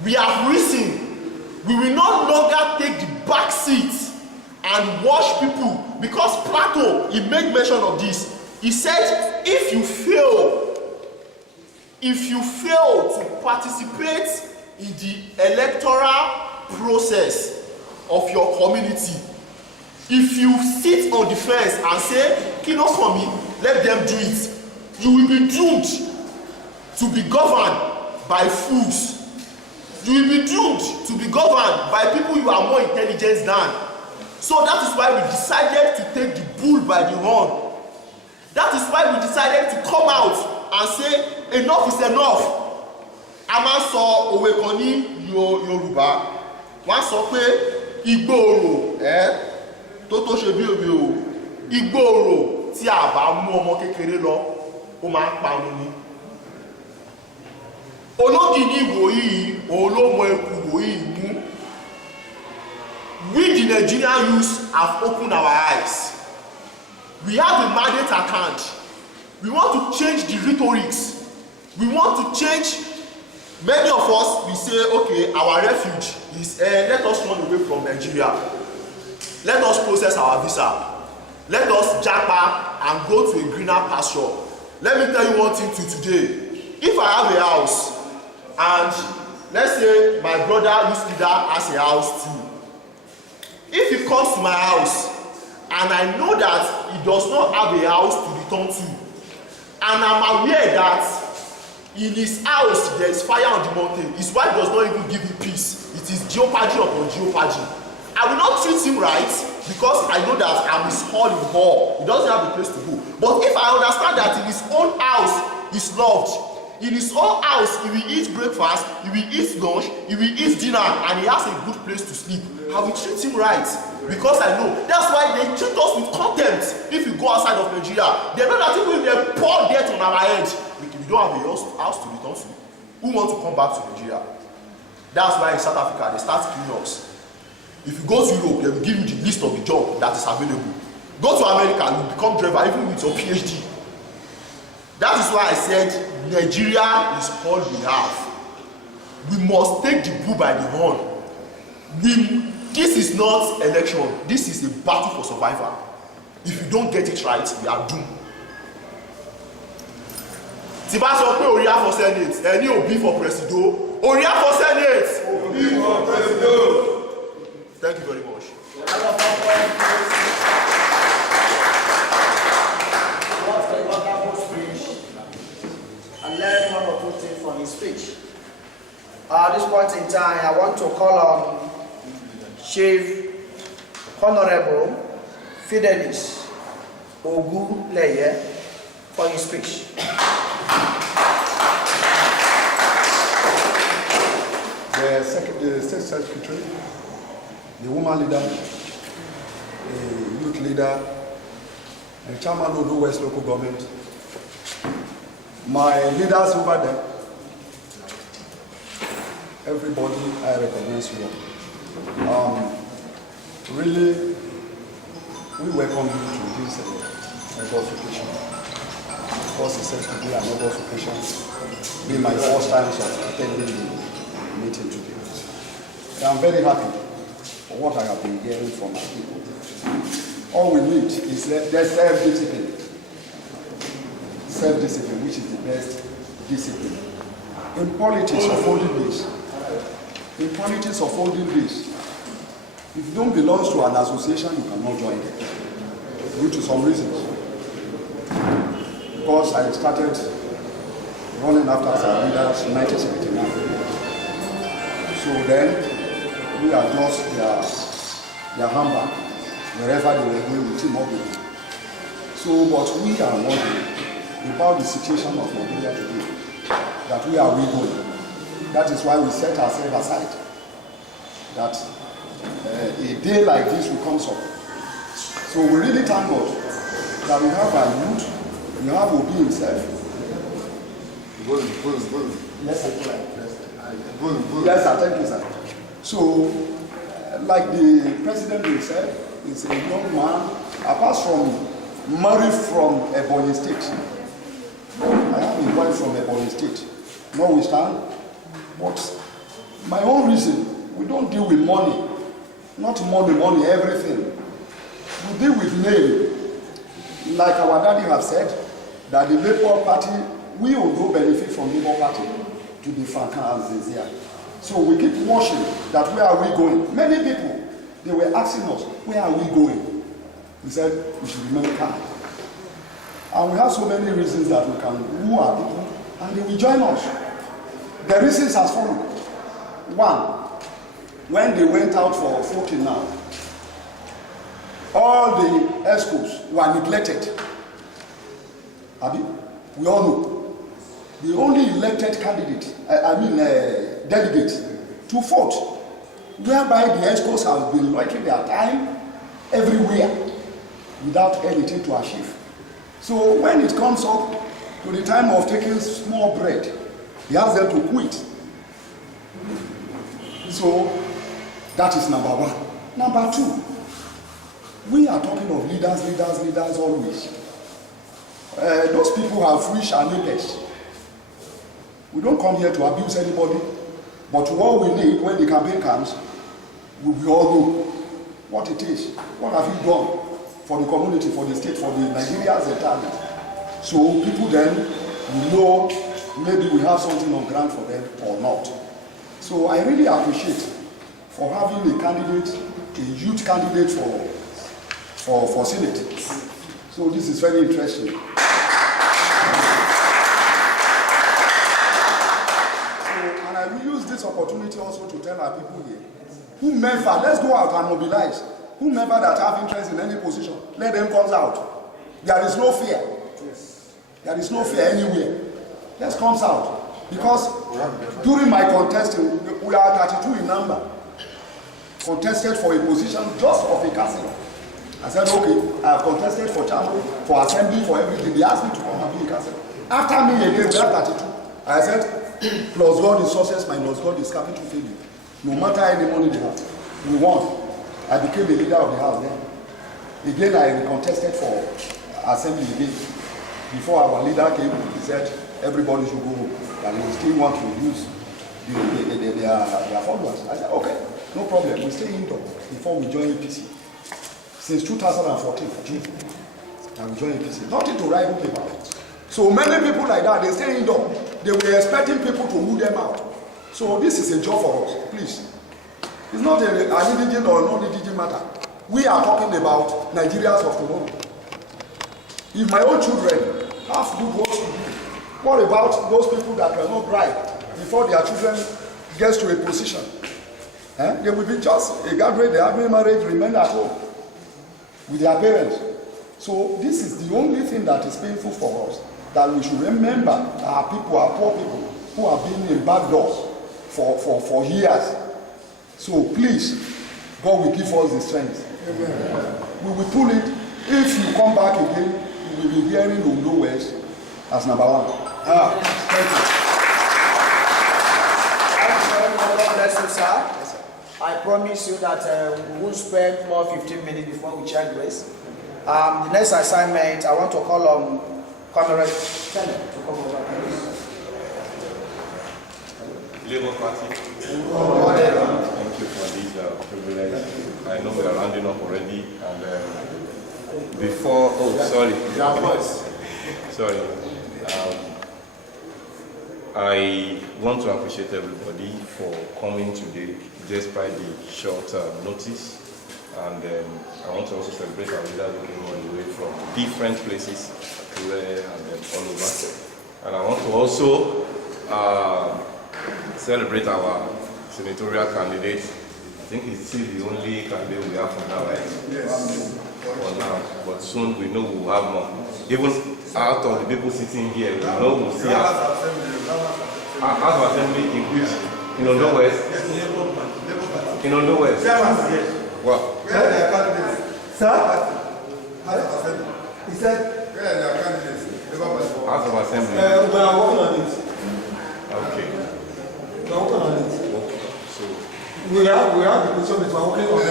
We have risen. We will no longer take the back seat and watch people, because Plato, he made mention of this. He said, if you fail to participate in the electoral process of your community, if you sit on the fence and say, Kino Komi, let them do it, you will be doomed to be governed by fools. You will be doomed to be governed by people you are more intelligent than. So that is why we decided to take the bull by the horn. That is why we decided to come out and say enough is enough. A máa sọ òwe kan ní Yorùbá, wọ́n sọ pé igbó orò tó ṣe bí omi o, igbó orò tí a bá mú ọmọ kékeré lọ, ó máa ń parun ni. Ológìní ìwòyí òun ló mọ eku ìwòyí mú. We the Nigerian youth have opened our eyes. We have a mandate at hand. We want to change the rhetorics. We want to change. Many of us, we say, okay, our refuge is, let us run away from Nigeria. Let us process our visa. Let us japa and go to a greener pasture. Let me tell you one thing today. If I have a house, and let's say my brother, youth leader, has a house too. If he comes to my house, and I know that he does not have a house to return to, and I'm aware that in his house there is fire on the mountain, his wife does not even give him peace, it is jeopardy upon jeopardy, I will not treat him right because I know that I'm his all in all. He doesn't have a place to go. But if I understand that in his own house he's loved, in his own house he will eat breakfast, he will eat lunch, he will eat dinner, and he has a good place to sleep, I will treat him right. Because I know. That's why they treat us with contempt if you go outside of Nigeria. They know that even if they pour debt on our head, we don't have a house to return to. Who want to come back to Nigeria? That's why in South Africa they start killing us. If you go to Europe, they will give you the list of the job that is available. Go to America, you become driver even with your PhD. That is why I said Nigeria is all we have. We must take the bull by the horn. This is not election. This is a battle for survival. If you don't get it right, we are doomed. Tí bá sọ pé Oria for Senate, ẹni Obi for Presido, Oria for Senate. Obi for Presido. Thank you very much. What a wonderful speech. And learn one or two things from his speech. At this point in time, I want to call on Chief Honorable Fidelis Oguleye for his speech. The State Secretary, the woman leader, the youth leader, the chairman of Ondo West Local Government, my leaders over there, everybody, I recognize you. Really, we welcome you to this August occasion. Because it says to be an August occasion, be my first time of attending the meeting today. I'm very happy for what I have been hearing from my people. All we need is self-discipline. Self-discipline, which is the best discipline. In politics of olden days, if you don't belong to an association, you cannot join it. Due to some reasons. Because I started running after some leaders in 1979. So then, we are just their handbag, wherever they were going with him up with them. So, but we are wondering about the situation of Nigeria today, that we are going. That is why we set ourselves aside, that a day like this will come up. So we really thank God that we have our youth, we have Obi himself. Yes, sir. Yes, sir. Thank you, sir. So, like the president himself, is a young man, apart from married from Ebonyi State. I have a wife from Ebonyi State. Notwithstanding, but my own reason, we don't deal with money. Not money, everything. We deal with name. Like our daddy have said, that the Labour Party, we will no benefit from Labour Party, to be frank and sincere. So we keep watching that where are we going? Many people, they were asking us, where are we going? We said, we should remain calm. And we have so many reasons that we can woo our people, and they will join us. The reasons as follows. One, when they went out for voting now, all the ESCOs were neglected. Abi, we all know. The only elected candidate, delegate, to vote, whereby the ESCOs have been loitering their time everywhere without anything to achieve. So when it comes up to the time of taking small bread, he asks them to quit. So that is number one. Number two, we are talking of leaders always. Those people have reached our neighbors. We don't come here to abuse anybody, but what we need when the campaign comes, we all know what it is. What have you done for the community, for the state, for the Nigerians entirely? So people then will know maybe we have something on ground for them or not. So I really appreciate for having a candidate, a youth candidate for Senate. So this is very interesting. And I will use this opportunity also to tell our people here, whomever, let's go out and mobilize. Whomever that have interest in any position, let them come out. There is no fear. There is no fear anywhere. Let's come out. Because during my contesting, we are 32 in number. contested for a position just of a councillor. I said, okay, I have contested for chairman, for assembly, for everything. They asked me to come and be a councillor. After me again, we have 32. I said, plus God is success, minus God is capital failure. No matter any money they have, we won. I became the leader of the house then. Again, I contested for assembly again. Before our leader came, he said, everybody should go home. And we still want to use their followers. I said, okay, no problem. We stay indoor before we join APC. Since 2014, and we joined APC. Nothing to write home about. So many people like that, they stay indoor. They were expecting people to move them out. So this is a job for us, please. It's not an indigent or non-indigent matter. We are talking about Nigerians of tomorrow. If my own children have good work to do, what about those people that cannot drive before their children gets to a position? They will be just a graduate, they have been married, remain at home with their parents. So this is the only thing that is painful for us, that we should remember our people, our poor people, who have been in back doors for years. So please, God will give us the strength. Amen. We will pull it. If you come back again, you will be hearing Ondo West as number one. Thank you. God bless you, sir. Yes, sir. I promise you that we won't spend more 15 minutes before we check grace. The next assignment, I want to call on Comrade Tenet to come over. Labour Party. Thank you for this privilege. I know we are rounding up already, and before, sorry. I want to appreciate everybody for coming today, despite the short notice. And I want to also celebrate our leaders who came all the way from different places, and all over. And I want to also celebrate our senatorial candidate. I think he's still the only candidate we have for now, right? Yes. For now, but soon we know we'll have more. Even out of the people sitting here, we know we'll see House of Assembly in which, in Ondo West. In Ondo West. What? Where are their candidates? Sir? He said, where are their candidates? House of Assembly. We are working on it. Okay. We are working on it. Okay. So we have the position, but we are working on it.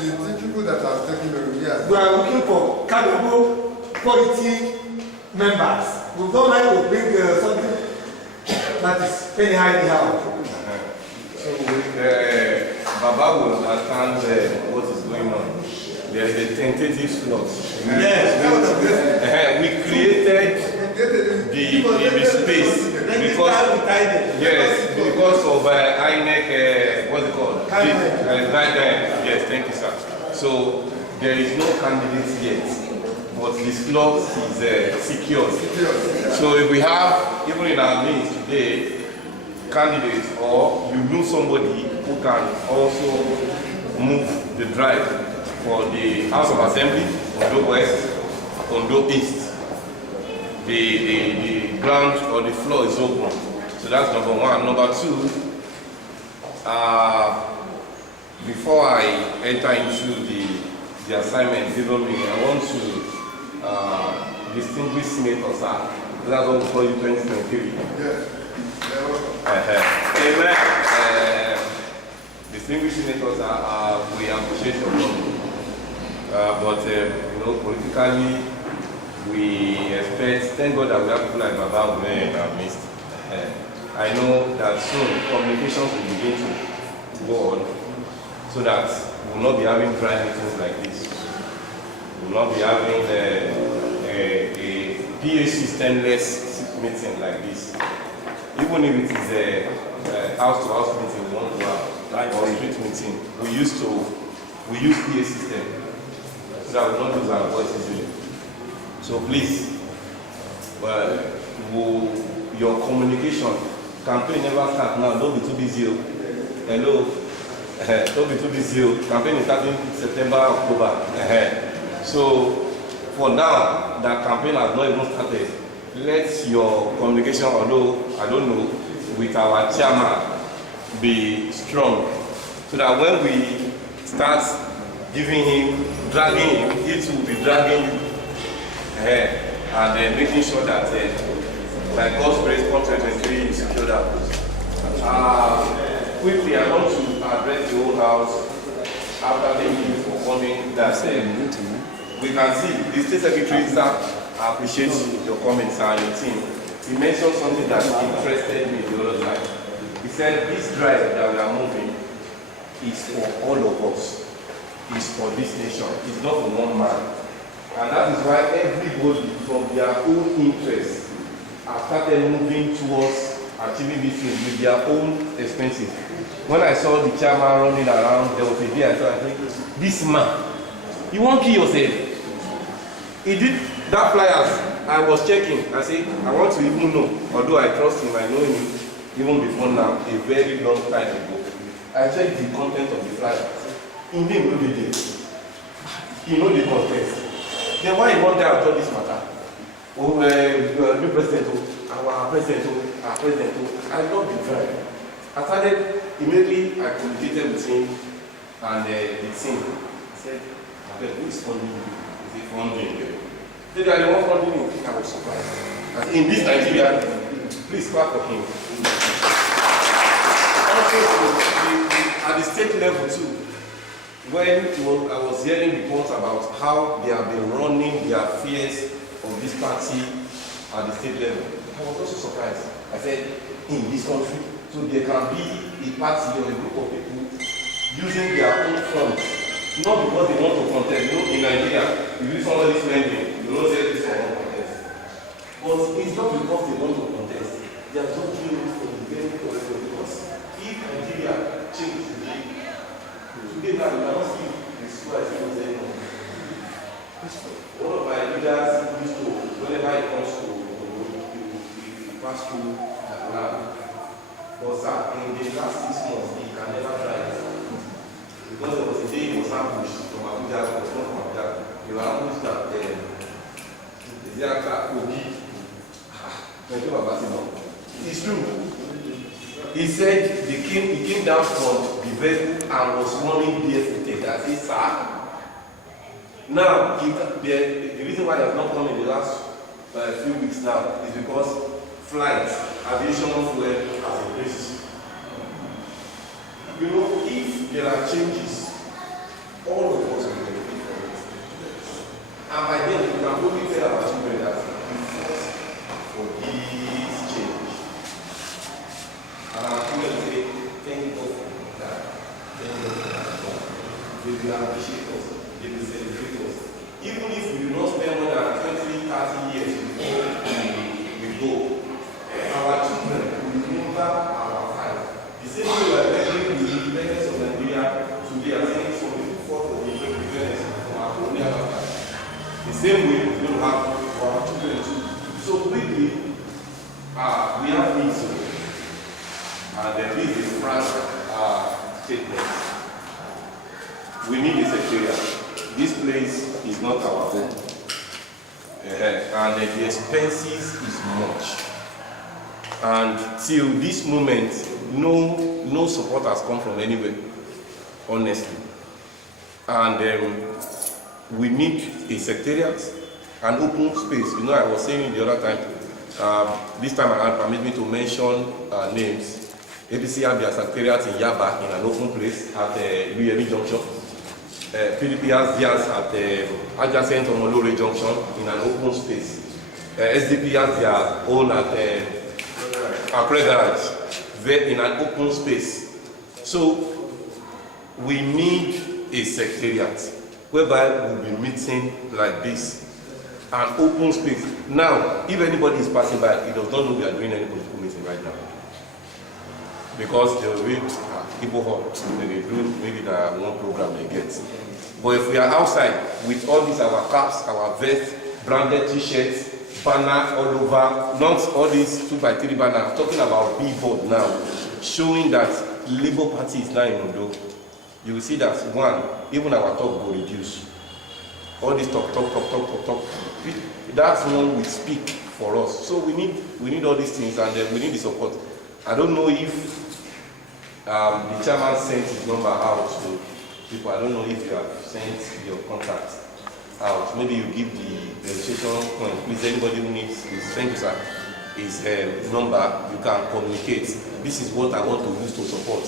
The people that are taking the yes. We are looking for capable quality members. We don't like to bring something that is anyhow. Baba will understand what is going on. There is a tentative slot. Yes. We created the space because of INEC, what's it called? Yes, thank you, sir. So there is no candidate yet, but the slot is secured. So if we have, even in our meetings today, candidates, or you know somebody who can also move the drive for the House of Assembly, Ondo West, Ondo East. The ground or the floor is open. So that's number one. Number two, before I enter into the assignment given me, I want to distinguish senators. That's what we call you 2023. Yes. Amen. Distinguished senators, we appreciate your work. But politically, we expect, thank God that we have people like Baba in our midst. I know that soon communications will begin to go on, so that we will not be having dry meetings like this. We will not be having a PA systemless meeting like this. Even if it is a house-to-house meeting we want to have, or street meeting, we use PA system, so that we will not lose our voice easily. So please, your communication, campaign never start now, don't be too busy. Hello, don't be too busy. Campaign is starting September, October. So for now, that campaign has not even started. Let your communication, although I don't know, with our chairman be strong, so that when we start giving him, dragging him, it will be dragging you ahead, and making sure that by God's grace, 2023 is secured out. Quickly, I want to address the whole house after thank you for coming. That we can see the state secretary appreciates your comments and your team. He mentioned something that interested me the other time. He said this drive that we are moving is for all of us. It's for this nation. It's not for one man. And that is why everybody from their own interest have started moving towards achieving these things with their own expenses. When I saw the chairman running around, there was a day I thought, this man, you won't kill yourself. He did that flyers. I was checking. I said, I want to even know, although I trust him, I know him even before now, a very long time ago. I checked the content of the flyers. He didn't know the day. He know the contest. Then why he want to have this matter? Oh, new president, our president, I love the drive. I started immediately, I communicated with him and the team. I said, who is funding you? Is it funding you? They are the one funding me. I was surprised. And in this Nigeria, please clap for him. Also, at the state level too, when I was hearing reports about how they have been running the affairs of this party at the state level, I was also surprised. I said, in this country, so there can be a party or a group of people using their own funds, not because they want to contest. You know, in Nigeria, if you somebody spending, you don't say this for one contest. But it's not because they want to contest. They are not doing it for the very correct way. Because if Nigeria changes today now, you cannot see the school as it was anymore. One of my leaders used to, whenever it comes to pass through the lab, but sir, in the last 6 months, he can never try it. Because there was a day he was ambushed from Abuja, he was not from Abuja. He was ambushed at the Ziaka Ogi. It's true. He said he came down from the vessel and was running barefooted. I said, sir. Now, the reason why he has not come in the last few weeks now is because flights, aviation fuel has increased. You know, if there are changes, all of us will benefit from it. And by then, we can only tell our children that we fought for this change. And our children say, thank God for that. Thank God for that. They will appreciate us. They will celebrate us. Even if we do not spend more than 20, 30 years before we go, our children will remember our fight. The same way we are making the independence of Nigeria today, I think some people fought for the independence from our colonial past. The same way we will have for our children too. So quickly, we have things to do. And this is Frank's statement. We need a secretariat. This place is not our home. And the expenses is much. And till this moment, no support has come from anywhere, honestly. And we need a secretariat, an open space. You know, I was saying the other time, this time I had permit me to mention names. APC have their secretariat in Yaba in an open place at Luyemi Junction. PDP has theirs at adjacent Omolore Junction in an open space. SDP has their own at Accra Garage in an open space. So we need a secretariat whereby we'll be meeting like this, an open space. Now, if anybody is passing by, he does not know we are doing any political meeting right now. Because they will be people hot, they do maybe that one program they get. But if we are outside with all these our caps, our vests, branded t-shirts, banner all over, not all these 2x3 banner, I'm talking about billboard now, showing that Labour Party is now in Ondo. You will see that one, even our talk will reduce. All this talk. That one will speak for us. So we need all these things, and we need the support. I don't know if the chairman sent his number out to people. I don't know if you have sent your contact out. Maybe you give the registration point. Please, anybody who needs his, thank you, sir, his number, you can communicate. This is what I want to use to support.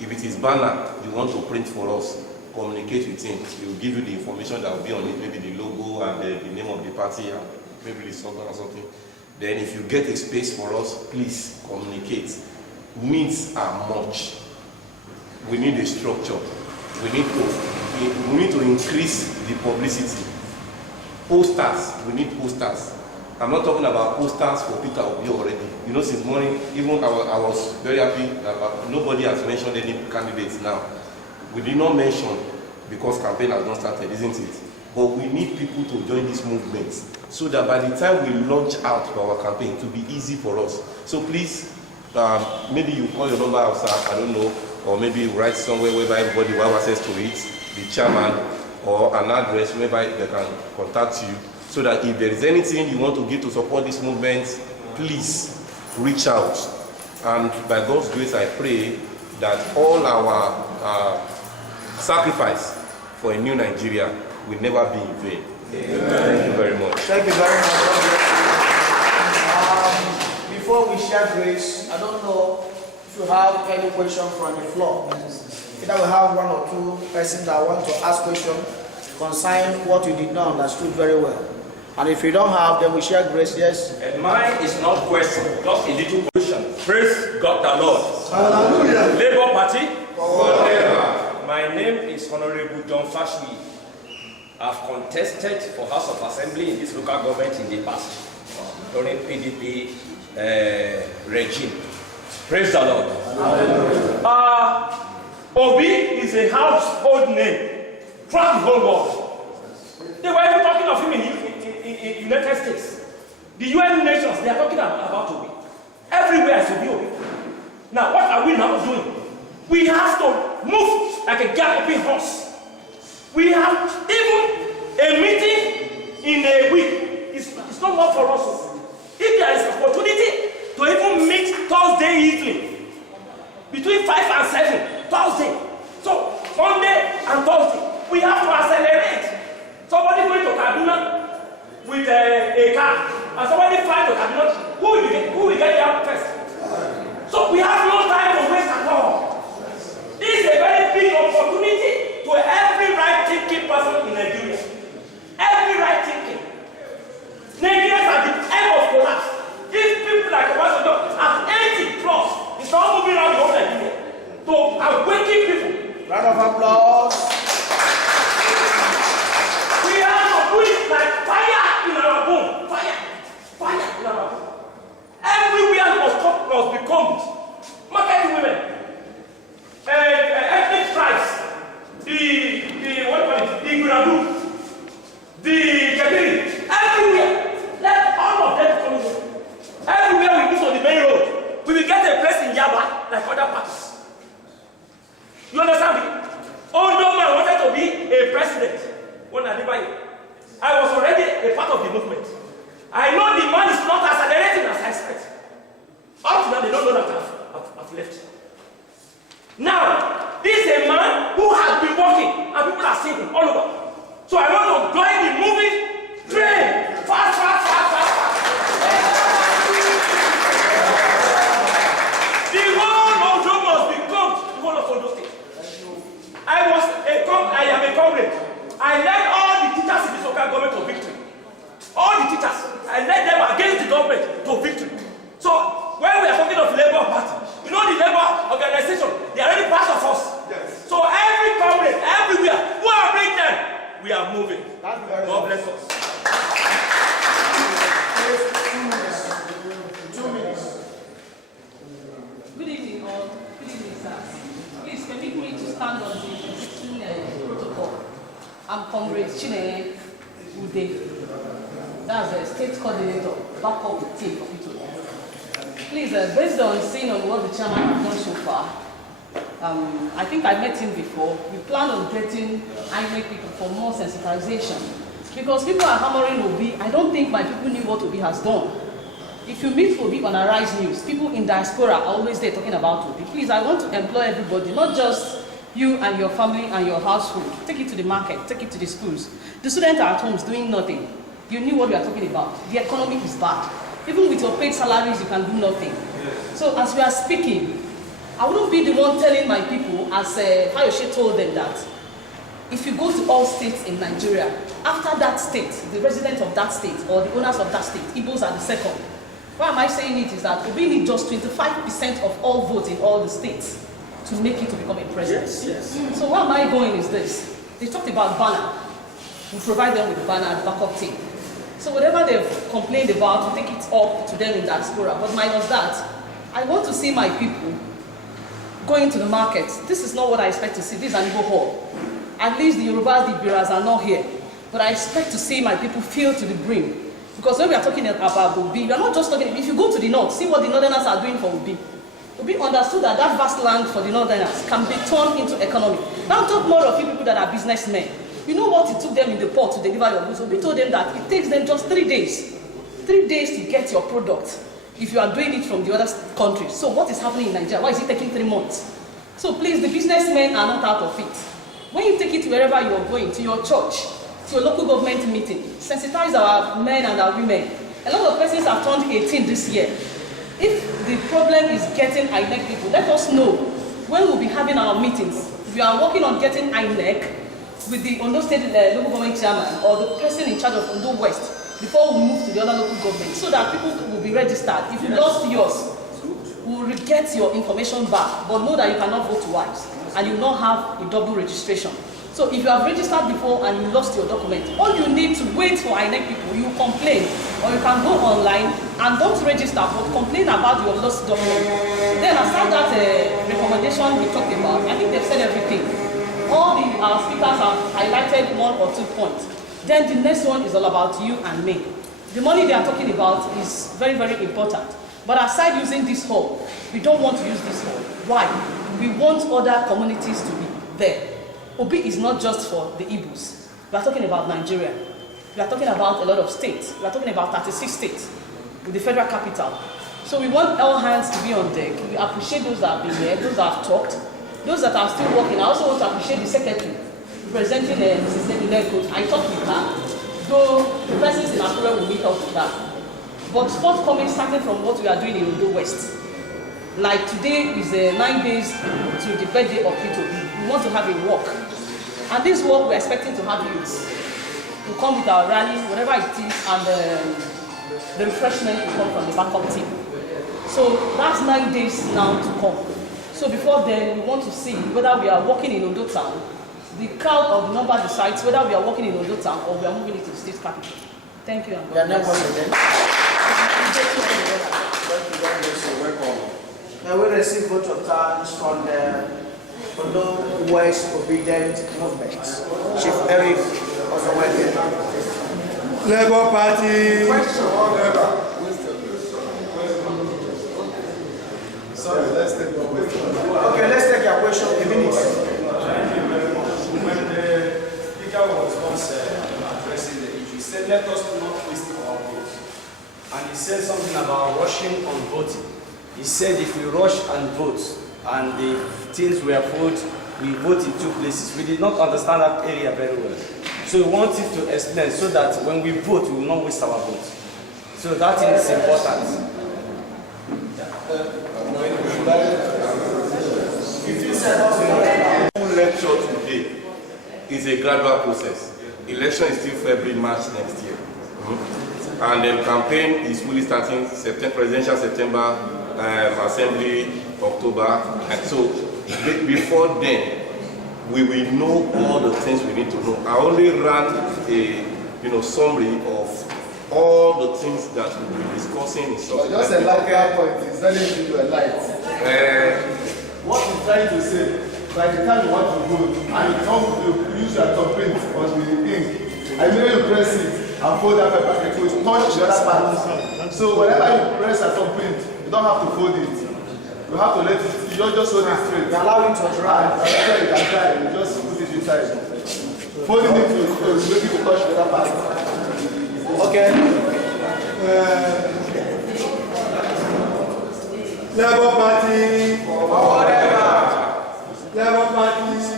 If it is banner you want to print for us, communicate with him. He will give you the information that will be on it, maybe the logo and the name of the party and maybe the slogan or something. Then if you get a space for us, please communicate. Needs are much. We need a structure. We need to increase the publicity. Posters, we need posters. I'm not talking about posters for Peter Obi already. You know, since morning, even I was very happy that nobody has mentioned any candidates now. We did not mention because campaign has not started, isn't it? But we need people to join this movement so that by the time we launch out our campaign, it will be easy for us. So please, maybe you call your number outside, I don't know, or maybe you write somewhere whereby everybody will have access to it, the chairman, or an address whereby they can contact you, so that if there is anything you want to give to support this movement, please reach out. And by God's grace, I pray that all our sacrifice for a new Nigeria will never be in vain. Amen. Thank you very much. Thank you very much. Before we share grace, I don't know if you have any question from the floor. Either we have one or two persons that want to ask questions concerning what you did not understood very well. And if you don't have, then we share grace, yes? And mine is not question, just a little question. Praise God the Lord. Hallelujah. Labour Party. Forever. My name is Honorable John Fashui. I've contested for House of Assembly in this local government in the past, during PDP regime. Praise the Lord. Obi is a household name throughout the whole world. They were even talking of him in United States. The UN nations, they are talking about Obi. Everywhere is Obi. Now, what are we now doing? We have to move like a galloping horse. We have even a meeting in a week. It's not more for us. If there is opportunity to even meet Thursday evening, between 5 and 7, Thursday. So, Monday and Thursday, we have to accelerate. Somebody going to Kaduna with a car, and somebody flying to Kaduna, who will get there first? So, we have no time to waste at all. This is a very big opportunity to every right-thinking person in Nigeria. Every right-thinking. Nigeria is at the end of collapse. If people like Obasanjo at 80 plus, it's not moving around the whole Nigeria. To awaken people. Round of applause. We have to do it like fire in our bone. Fire in our bone. Everywhere must be combed. Market women. Ethnic tribes. The Igurabu. The Jabiri. Everywhere. Let all of them come in. Everywhere we move on the main road, we will get a place in Yaba like other parts. You understand me? Ondo man wanted to be a president. When I was already a part of the movement. I know the man is not accelerating as I expect. Up to now, they don't know that I've left. Now, this is a man who has been working, and people are seeing him all over. So I want to join the moving train. Fast. The whole Ondo must become the whole of Ondo State. I am a comrade. I led all the teachers in this local government to victory. All the teachers, I led them against the government to victory. So when we are talking of Labour Party, you know the Labour organization, they are already part of us. Yes. So every comrade, everywhere, who are bringing them, we are moving. God bless us. 2 minutes. Good evening, all. Good evening, sir. Please permit me to stand on the existing protocol. I'm Comrade Chineye Ude. That's the state coordinator, backup team for people. Please, based on seeing on what the chairman has done so far, I think I met him before. We plan on getting angry people for more sensitization. Because people are hammering Obi. I don't think my people knew what Obi has done. If you meet Obi on Arise News, people in diaspora are always there talking about Obi. Please, I want to employ everybody, not just You and your family and your household. Take it to the market, take it to the schools. The students are at home doing nothing. You knew what we are talking about. The economy is bad. Even with your paid salaries, you can do nothing. So as we are speaking, I wouldn't be the one telling my people, as Fayoshe told them, that if you go to all states in Nigeria, after that state, the residents of that state or the owners of that state, Igbos are the second. Why am I saying it is that we need just 25% of all votes in all the states to make it to become a president. Yes. So where am I going is this. They talked about banner. We provide them with the banner and the backup team. So whatever they've complained about, we take it up to them in diaspora. But minus that, I want to see my people going to the market. This is not what I expect to see. This is an Igbo hall. At least the Yorubas, the Biras are not here. But I expect to see my people fill to the brim. Because when we are talking about Obi, we are not just talking, if you go to the north, see what the northerners are doing for Obi. Obi understood that that vast land for the northerners can be turned into economy. Now talk more of you people that are businessmen. You know what it took them in the port to deliver your goods. Obi told them that it takes them just 3 days. 3 days to get your product if you are doing it from the other countries. So what is happening in Nigeria? Why is it taking 3 months? So please, the businessmen are not out of it. When you take it to wherever you are going, to your church, to a local government meeting, sensitize our men and our women. A lot of persons have turned 18 this year. If the problem is getting INEC people, let us know when we'll be having our meetings. We are working on getting INEC with the Ondo State local government chairman or the person in charge of Ondo West before we move to the other local government, so that people will be registered. If you lost yours, we will get your information back, but know that you cannot vote twice and you will not have a double registration. So if you have registered before and you lost your document, all you need to wait for INEC people, you complain, or you can go online and don't register, but complain about your lost document. Then aside that recommendation we talked about, I think they've said everything. All the speakers have highlighted 1 or 2 points. Then the next one is all about you and me. The money they are talking about is very, very important. But aside using this hall, we don't want to use this hall. Why? We want other communities to be there. Obi is not just for the Igbos. We are talking about Nigeria. We are talking about a lot of states. We are talking about 36 states with the federal capital. So we want all hands to be on deck. We appreciate those that have been there, those that have talked, those that are still working. I also want to appreciate the secretary representing Mrs. Nemileko. I talked with her, though the persons in Akure will meet up with her. But forthcoming, starting from what we are doing in Ondo West, like today is 9 days to the birthday of P2B. We want to have a walk. And this walk we're expecting to have youths. We'll come with our rally, whatever it is, and the refreshment will come from the backup team. So that's 9 days now to come. So before then, we want to see whether we are walking in Ondo Town. The crowd or the number decides whether we are walking in Ondo Town or we are moving it to the state capital. Thank you. And God bless. Welcome. Now we receive vote of thanks from the Ondo West Obedient Movement. Chief Eric Osoweke. Labour Party. Sorry, let's take your question. Okay, let's take your question in a minute. Thank you very much. When the speaker was once addressing the issue, he said, let us not waste our votes. And he said something about rushing on voting. He said if we rush and vote, and the things were put, we vote in 2 places. We did not understand that area very well. So we wanted to explain so that when we vote, we will not waste our vote. So that is important. Lecture today is a gradual process. Election is still February, March next year. And the campaign is fully starting September, presidential September, assembly October. And so before then, we will know all the things we need to know. I only ran a summary of all the things that we will be discussing in subsequent. Just a light point, it's not even you a light. What he's trying to say, by the time you want to vote, and you come to use your thumbprint on the ink, and when you press it and fold that paper, it will touch the other part. So whenever you press a thumbprint, you don't have to fold it. You have to let it, you just hold it straight. You allow it to dry. And after you can dry, you just put it inside. Folding it will make it to touch the other part. Okay. Labour Party. Whatever. Labour Party.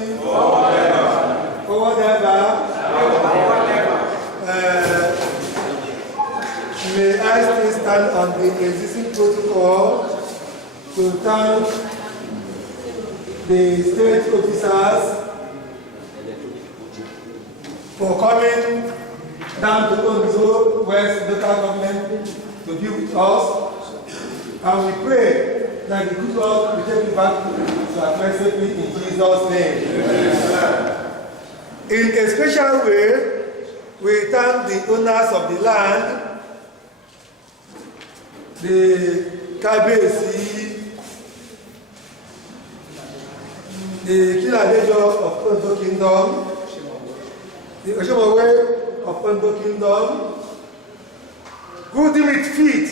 the existing protocol to thank the state officers for coming down to Ondo West local government to be with us, and we pray that the good Lord will take you back to our place safely in Jesus' name. Amen. In a special way, we thank the owners of the land, the Kabesi, the Kiladejo of Ondo Kingdom, the Oshomowe of Ondo Kingdom, who deem it fit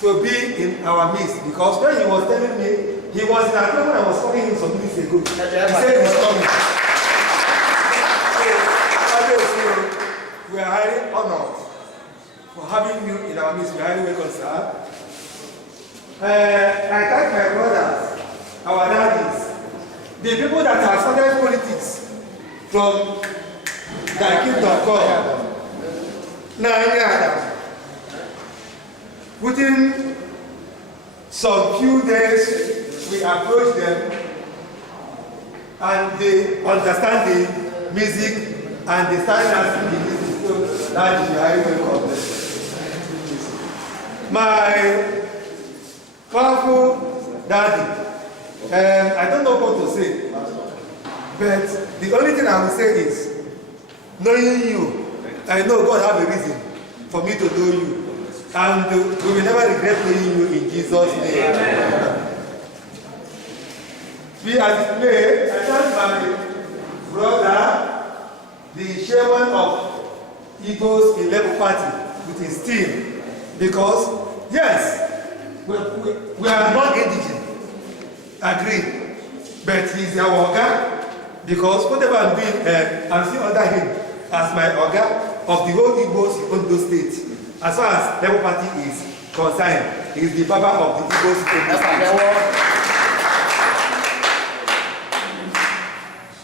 to be in our midst. Because when he was telling me, he was in Accra when I was calling him some minutes ago. He said he's coming. So, we are highly honored for having you in our midst. We are highly welcome, sir. I thank my brothers, our daddies, the people that have started politics from their kingdom come. Now, within some few days, we approach them and they understand the music and they start dancing the music. So that is highly welcome. My powerful daddy, I don't know what to say, but the only thing I will say is, knowing you, I know God have a reason for me to know you. And we will never regret knowing you in Jesus' name. Amen. We are displayed, I thank my brother, the chairman of Eagles in Labour Party, with his team. Because, yes, we are not indigent, agree. But he's our organ, because whatever I'm doing, I'm still under him as my organ of the whole Igbos in Ondo State. As far as Labour Party is concerned, he is the Baba of the Igbos in Ondo State.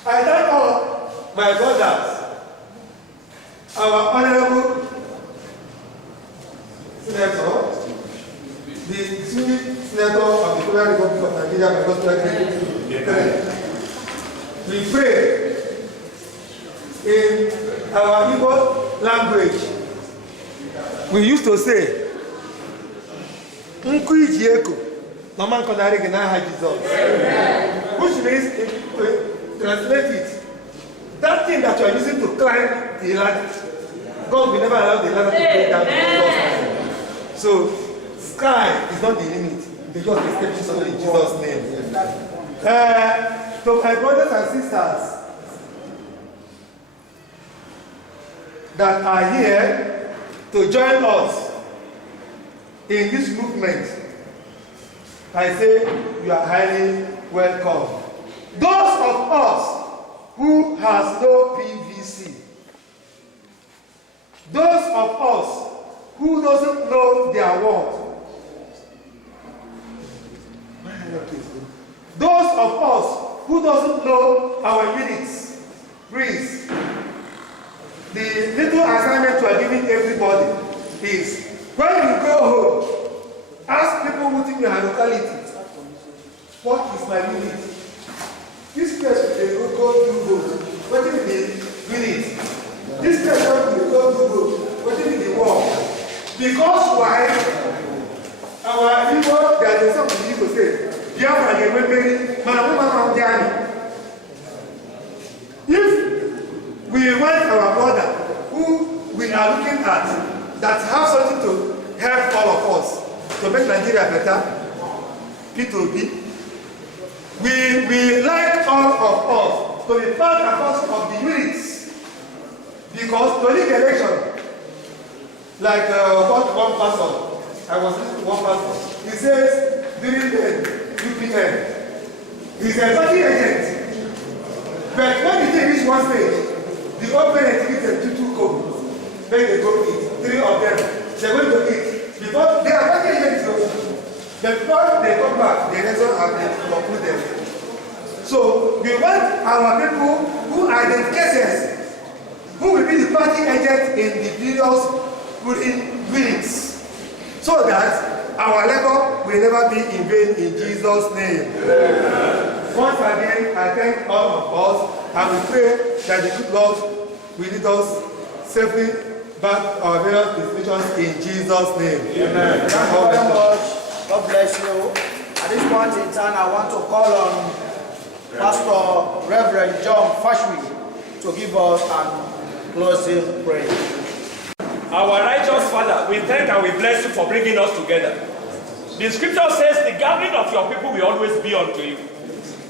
I thank all my brothers, our honorable senator, the Senate Senator of the Federal Republic of Nigeria, my God, we pray in our Igbo language. We used to say, Nku Ijieko, Naman Konari Ginaha Jesus. Which means, if we translate it, that thing that you are using to climb the ladder, God will never allow the ladder to go down to Jesus. So, sky is not the limit. They just escape Jesus in Jesus' name. So, my brothers and sisters that are here to join us in this movement, I say you are highly welcome. Those of us who has no PVC, those of us who doesn't know their worth, those of us who doesn't know our units, please, the little assignment we are giving everybody is, when you go home, ask people within your locality, what is my unit? This person will go do good. What is the unit? This person will go do good. What is the war? Because why? Our people, there is something you to say. If we want our brother who we are looking at that have something to help all of us to make Nigeria better, P2P, we like all of us to be part and parcel of the units, because to lead election, like one person, I was listening to one person, he says during the UPN, he's a party agent, but when he reach one stage, the old parents give them two codes, make they go eat, 3 of them, they're going to eat, because they are party agents. But before they come back, the reason have been concluded. So we want our people who are the cases, who will be the party agents in the various polling units. so that our labor will never be in vain in Jesus' name. Once again, I thank all of us, and we pray that the good Lord will lead us safely back our various destinations in Jesus' name. Amen. Thank you very much. God bless you. At this point in time, I want to call on Pastor Reverend John Fashwi to give us a closing prayer. Our righteous Father, we thank and we bless you for bringing us together. The scripture says the gathering of your people will always be unto you.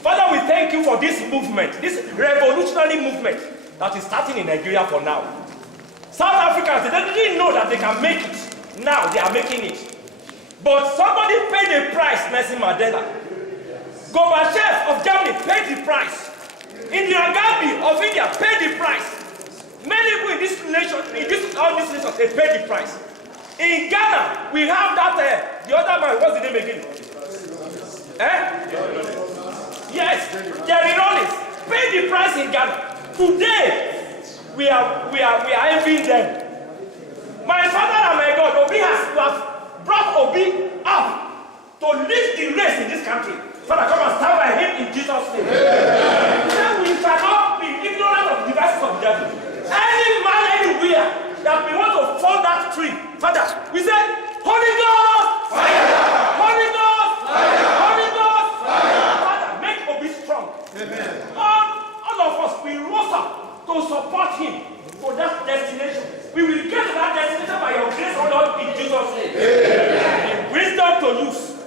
Father, we thank you for this movement, this revolutionary movement that is starting in Nigeria for now. South Africans, they didn't know that they can make it. Now they are making it. But somebody paid the price, Nelson Mandela. Gorbachev of Germany paid the price. Indira Gandhi of India paid the price. Many people in this nation, all these nations, they paid the price. In Ghana, we have that, the other man, what's the name again? Yes, Jerry Rollins paid the price in Ghana. Today, we are envying them. My father and my God, Obi has brought Obi up to lead the race in this country. Father, come and stand by him in Jesus' name. Then we cannot be ignorant of the devices of the devil. Any man anywhere that we want to fall that tree, Father, we say, Holy Ghost, fire! Holy Ghost, fire! Holy Ghost, fire! Father, make Obi strong. Amen. All of us, we rose up to support him for that destination. We will get to that destination by your grace, O Lord, in Jesus' name. Amen. The wisdom to use,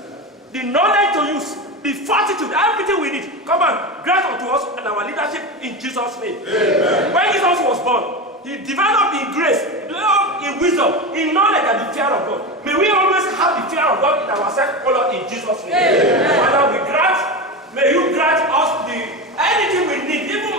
the knowledge to use, the fortitude, everything we need, come and grant unto us and our leadership in Jesus' name. Amen. When Jesus was born, he developed in grace, in wisdom, in knowledge and the fear of God. May we always have the fear of God in ourselves, O Lord, in Jesus' name. Amen. Father, may you grant us anything we need, even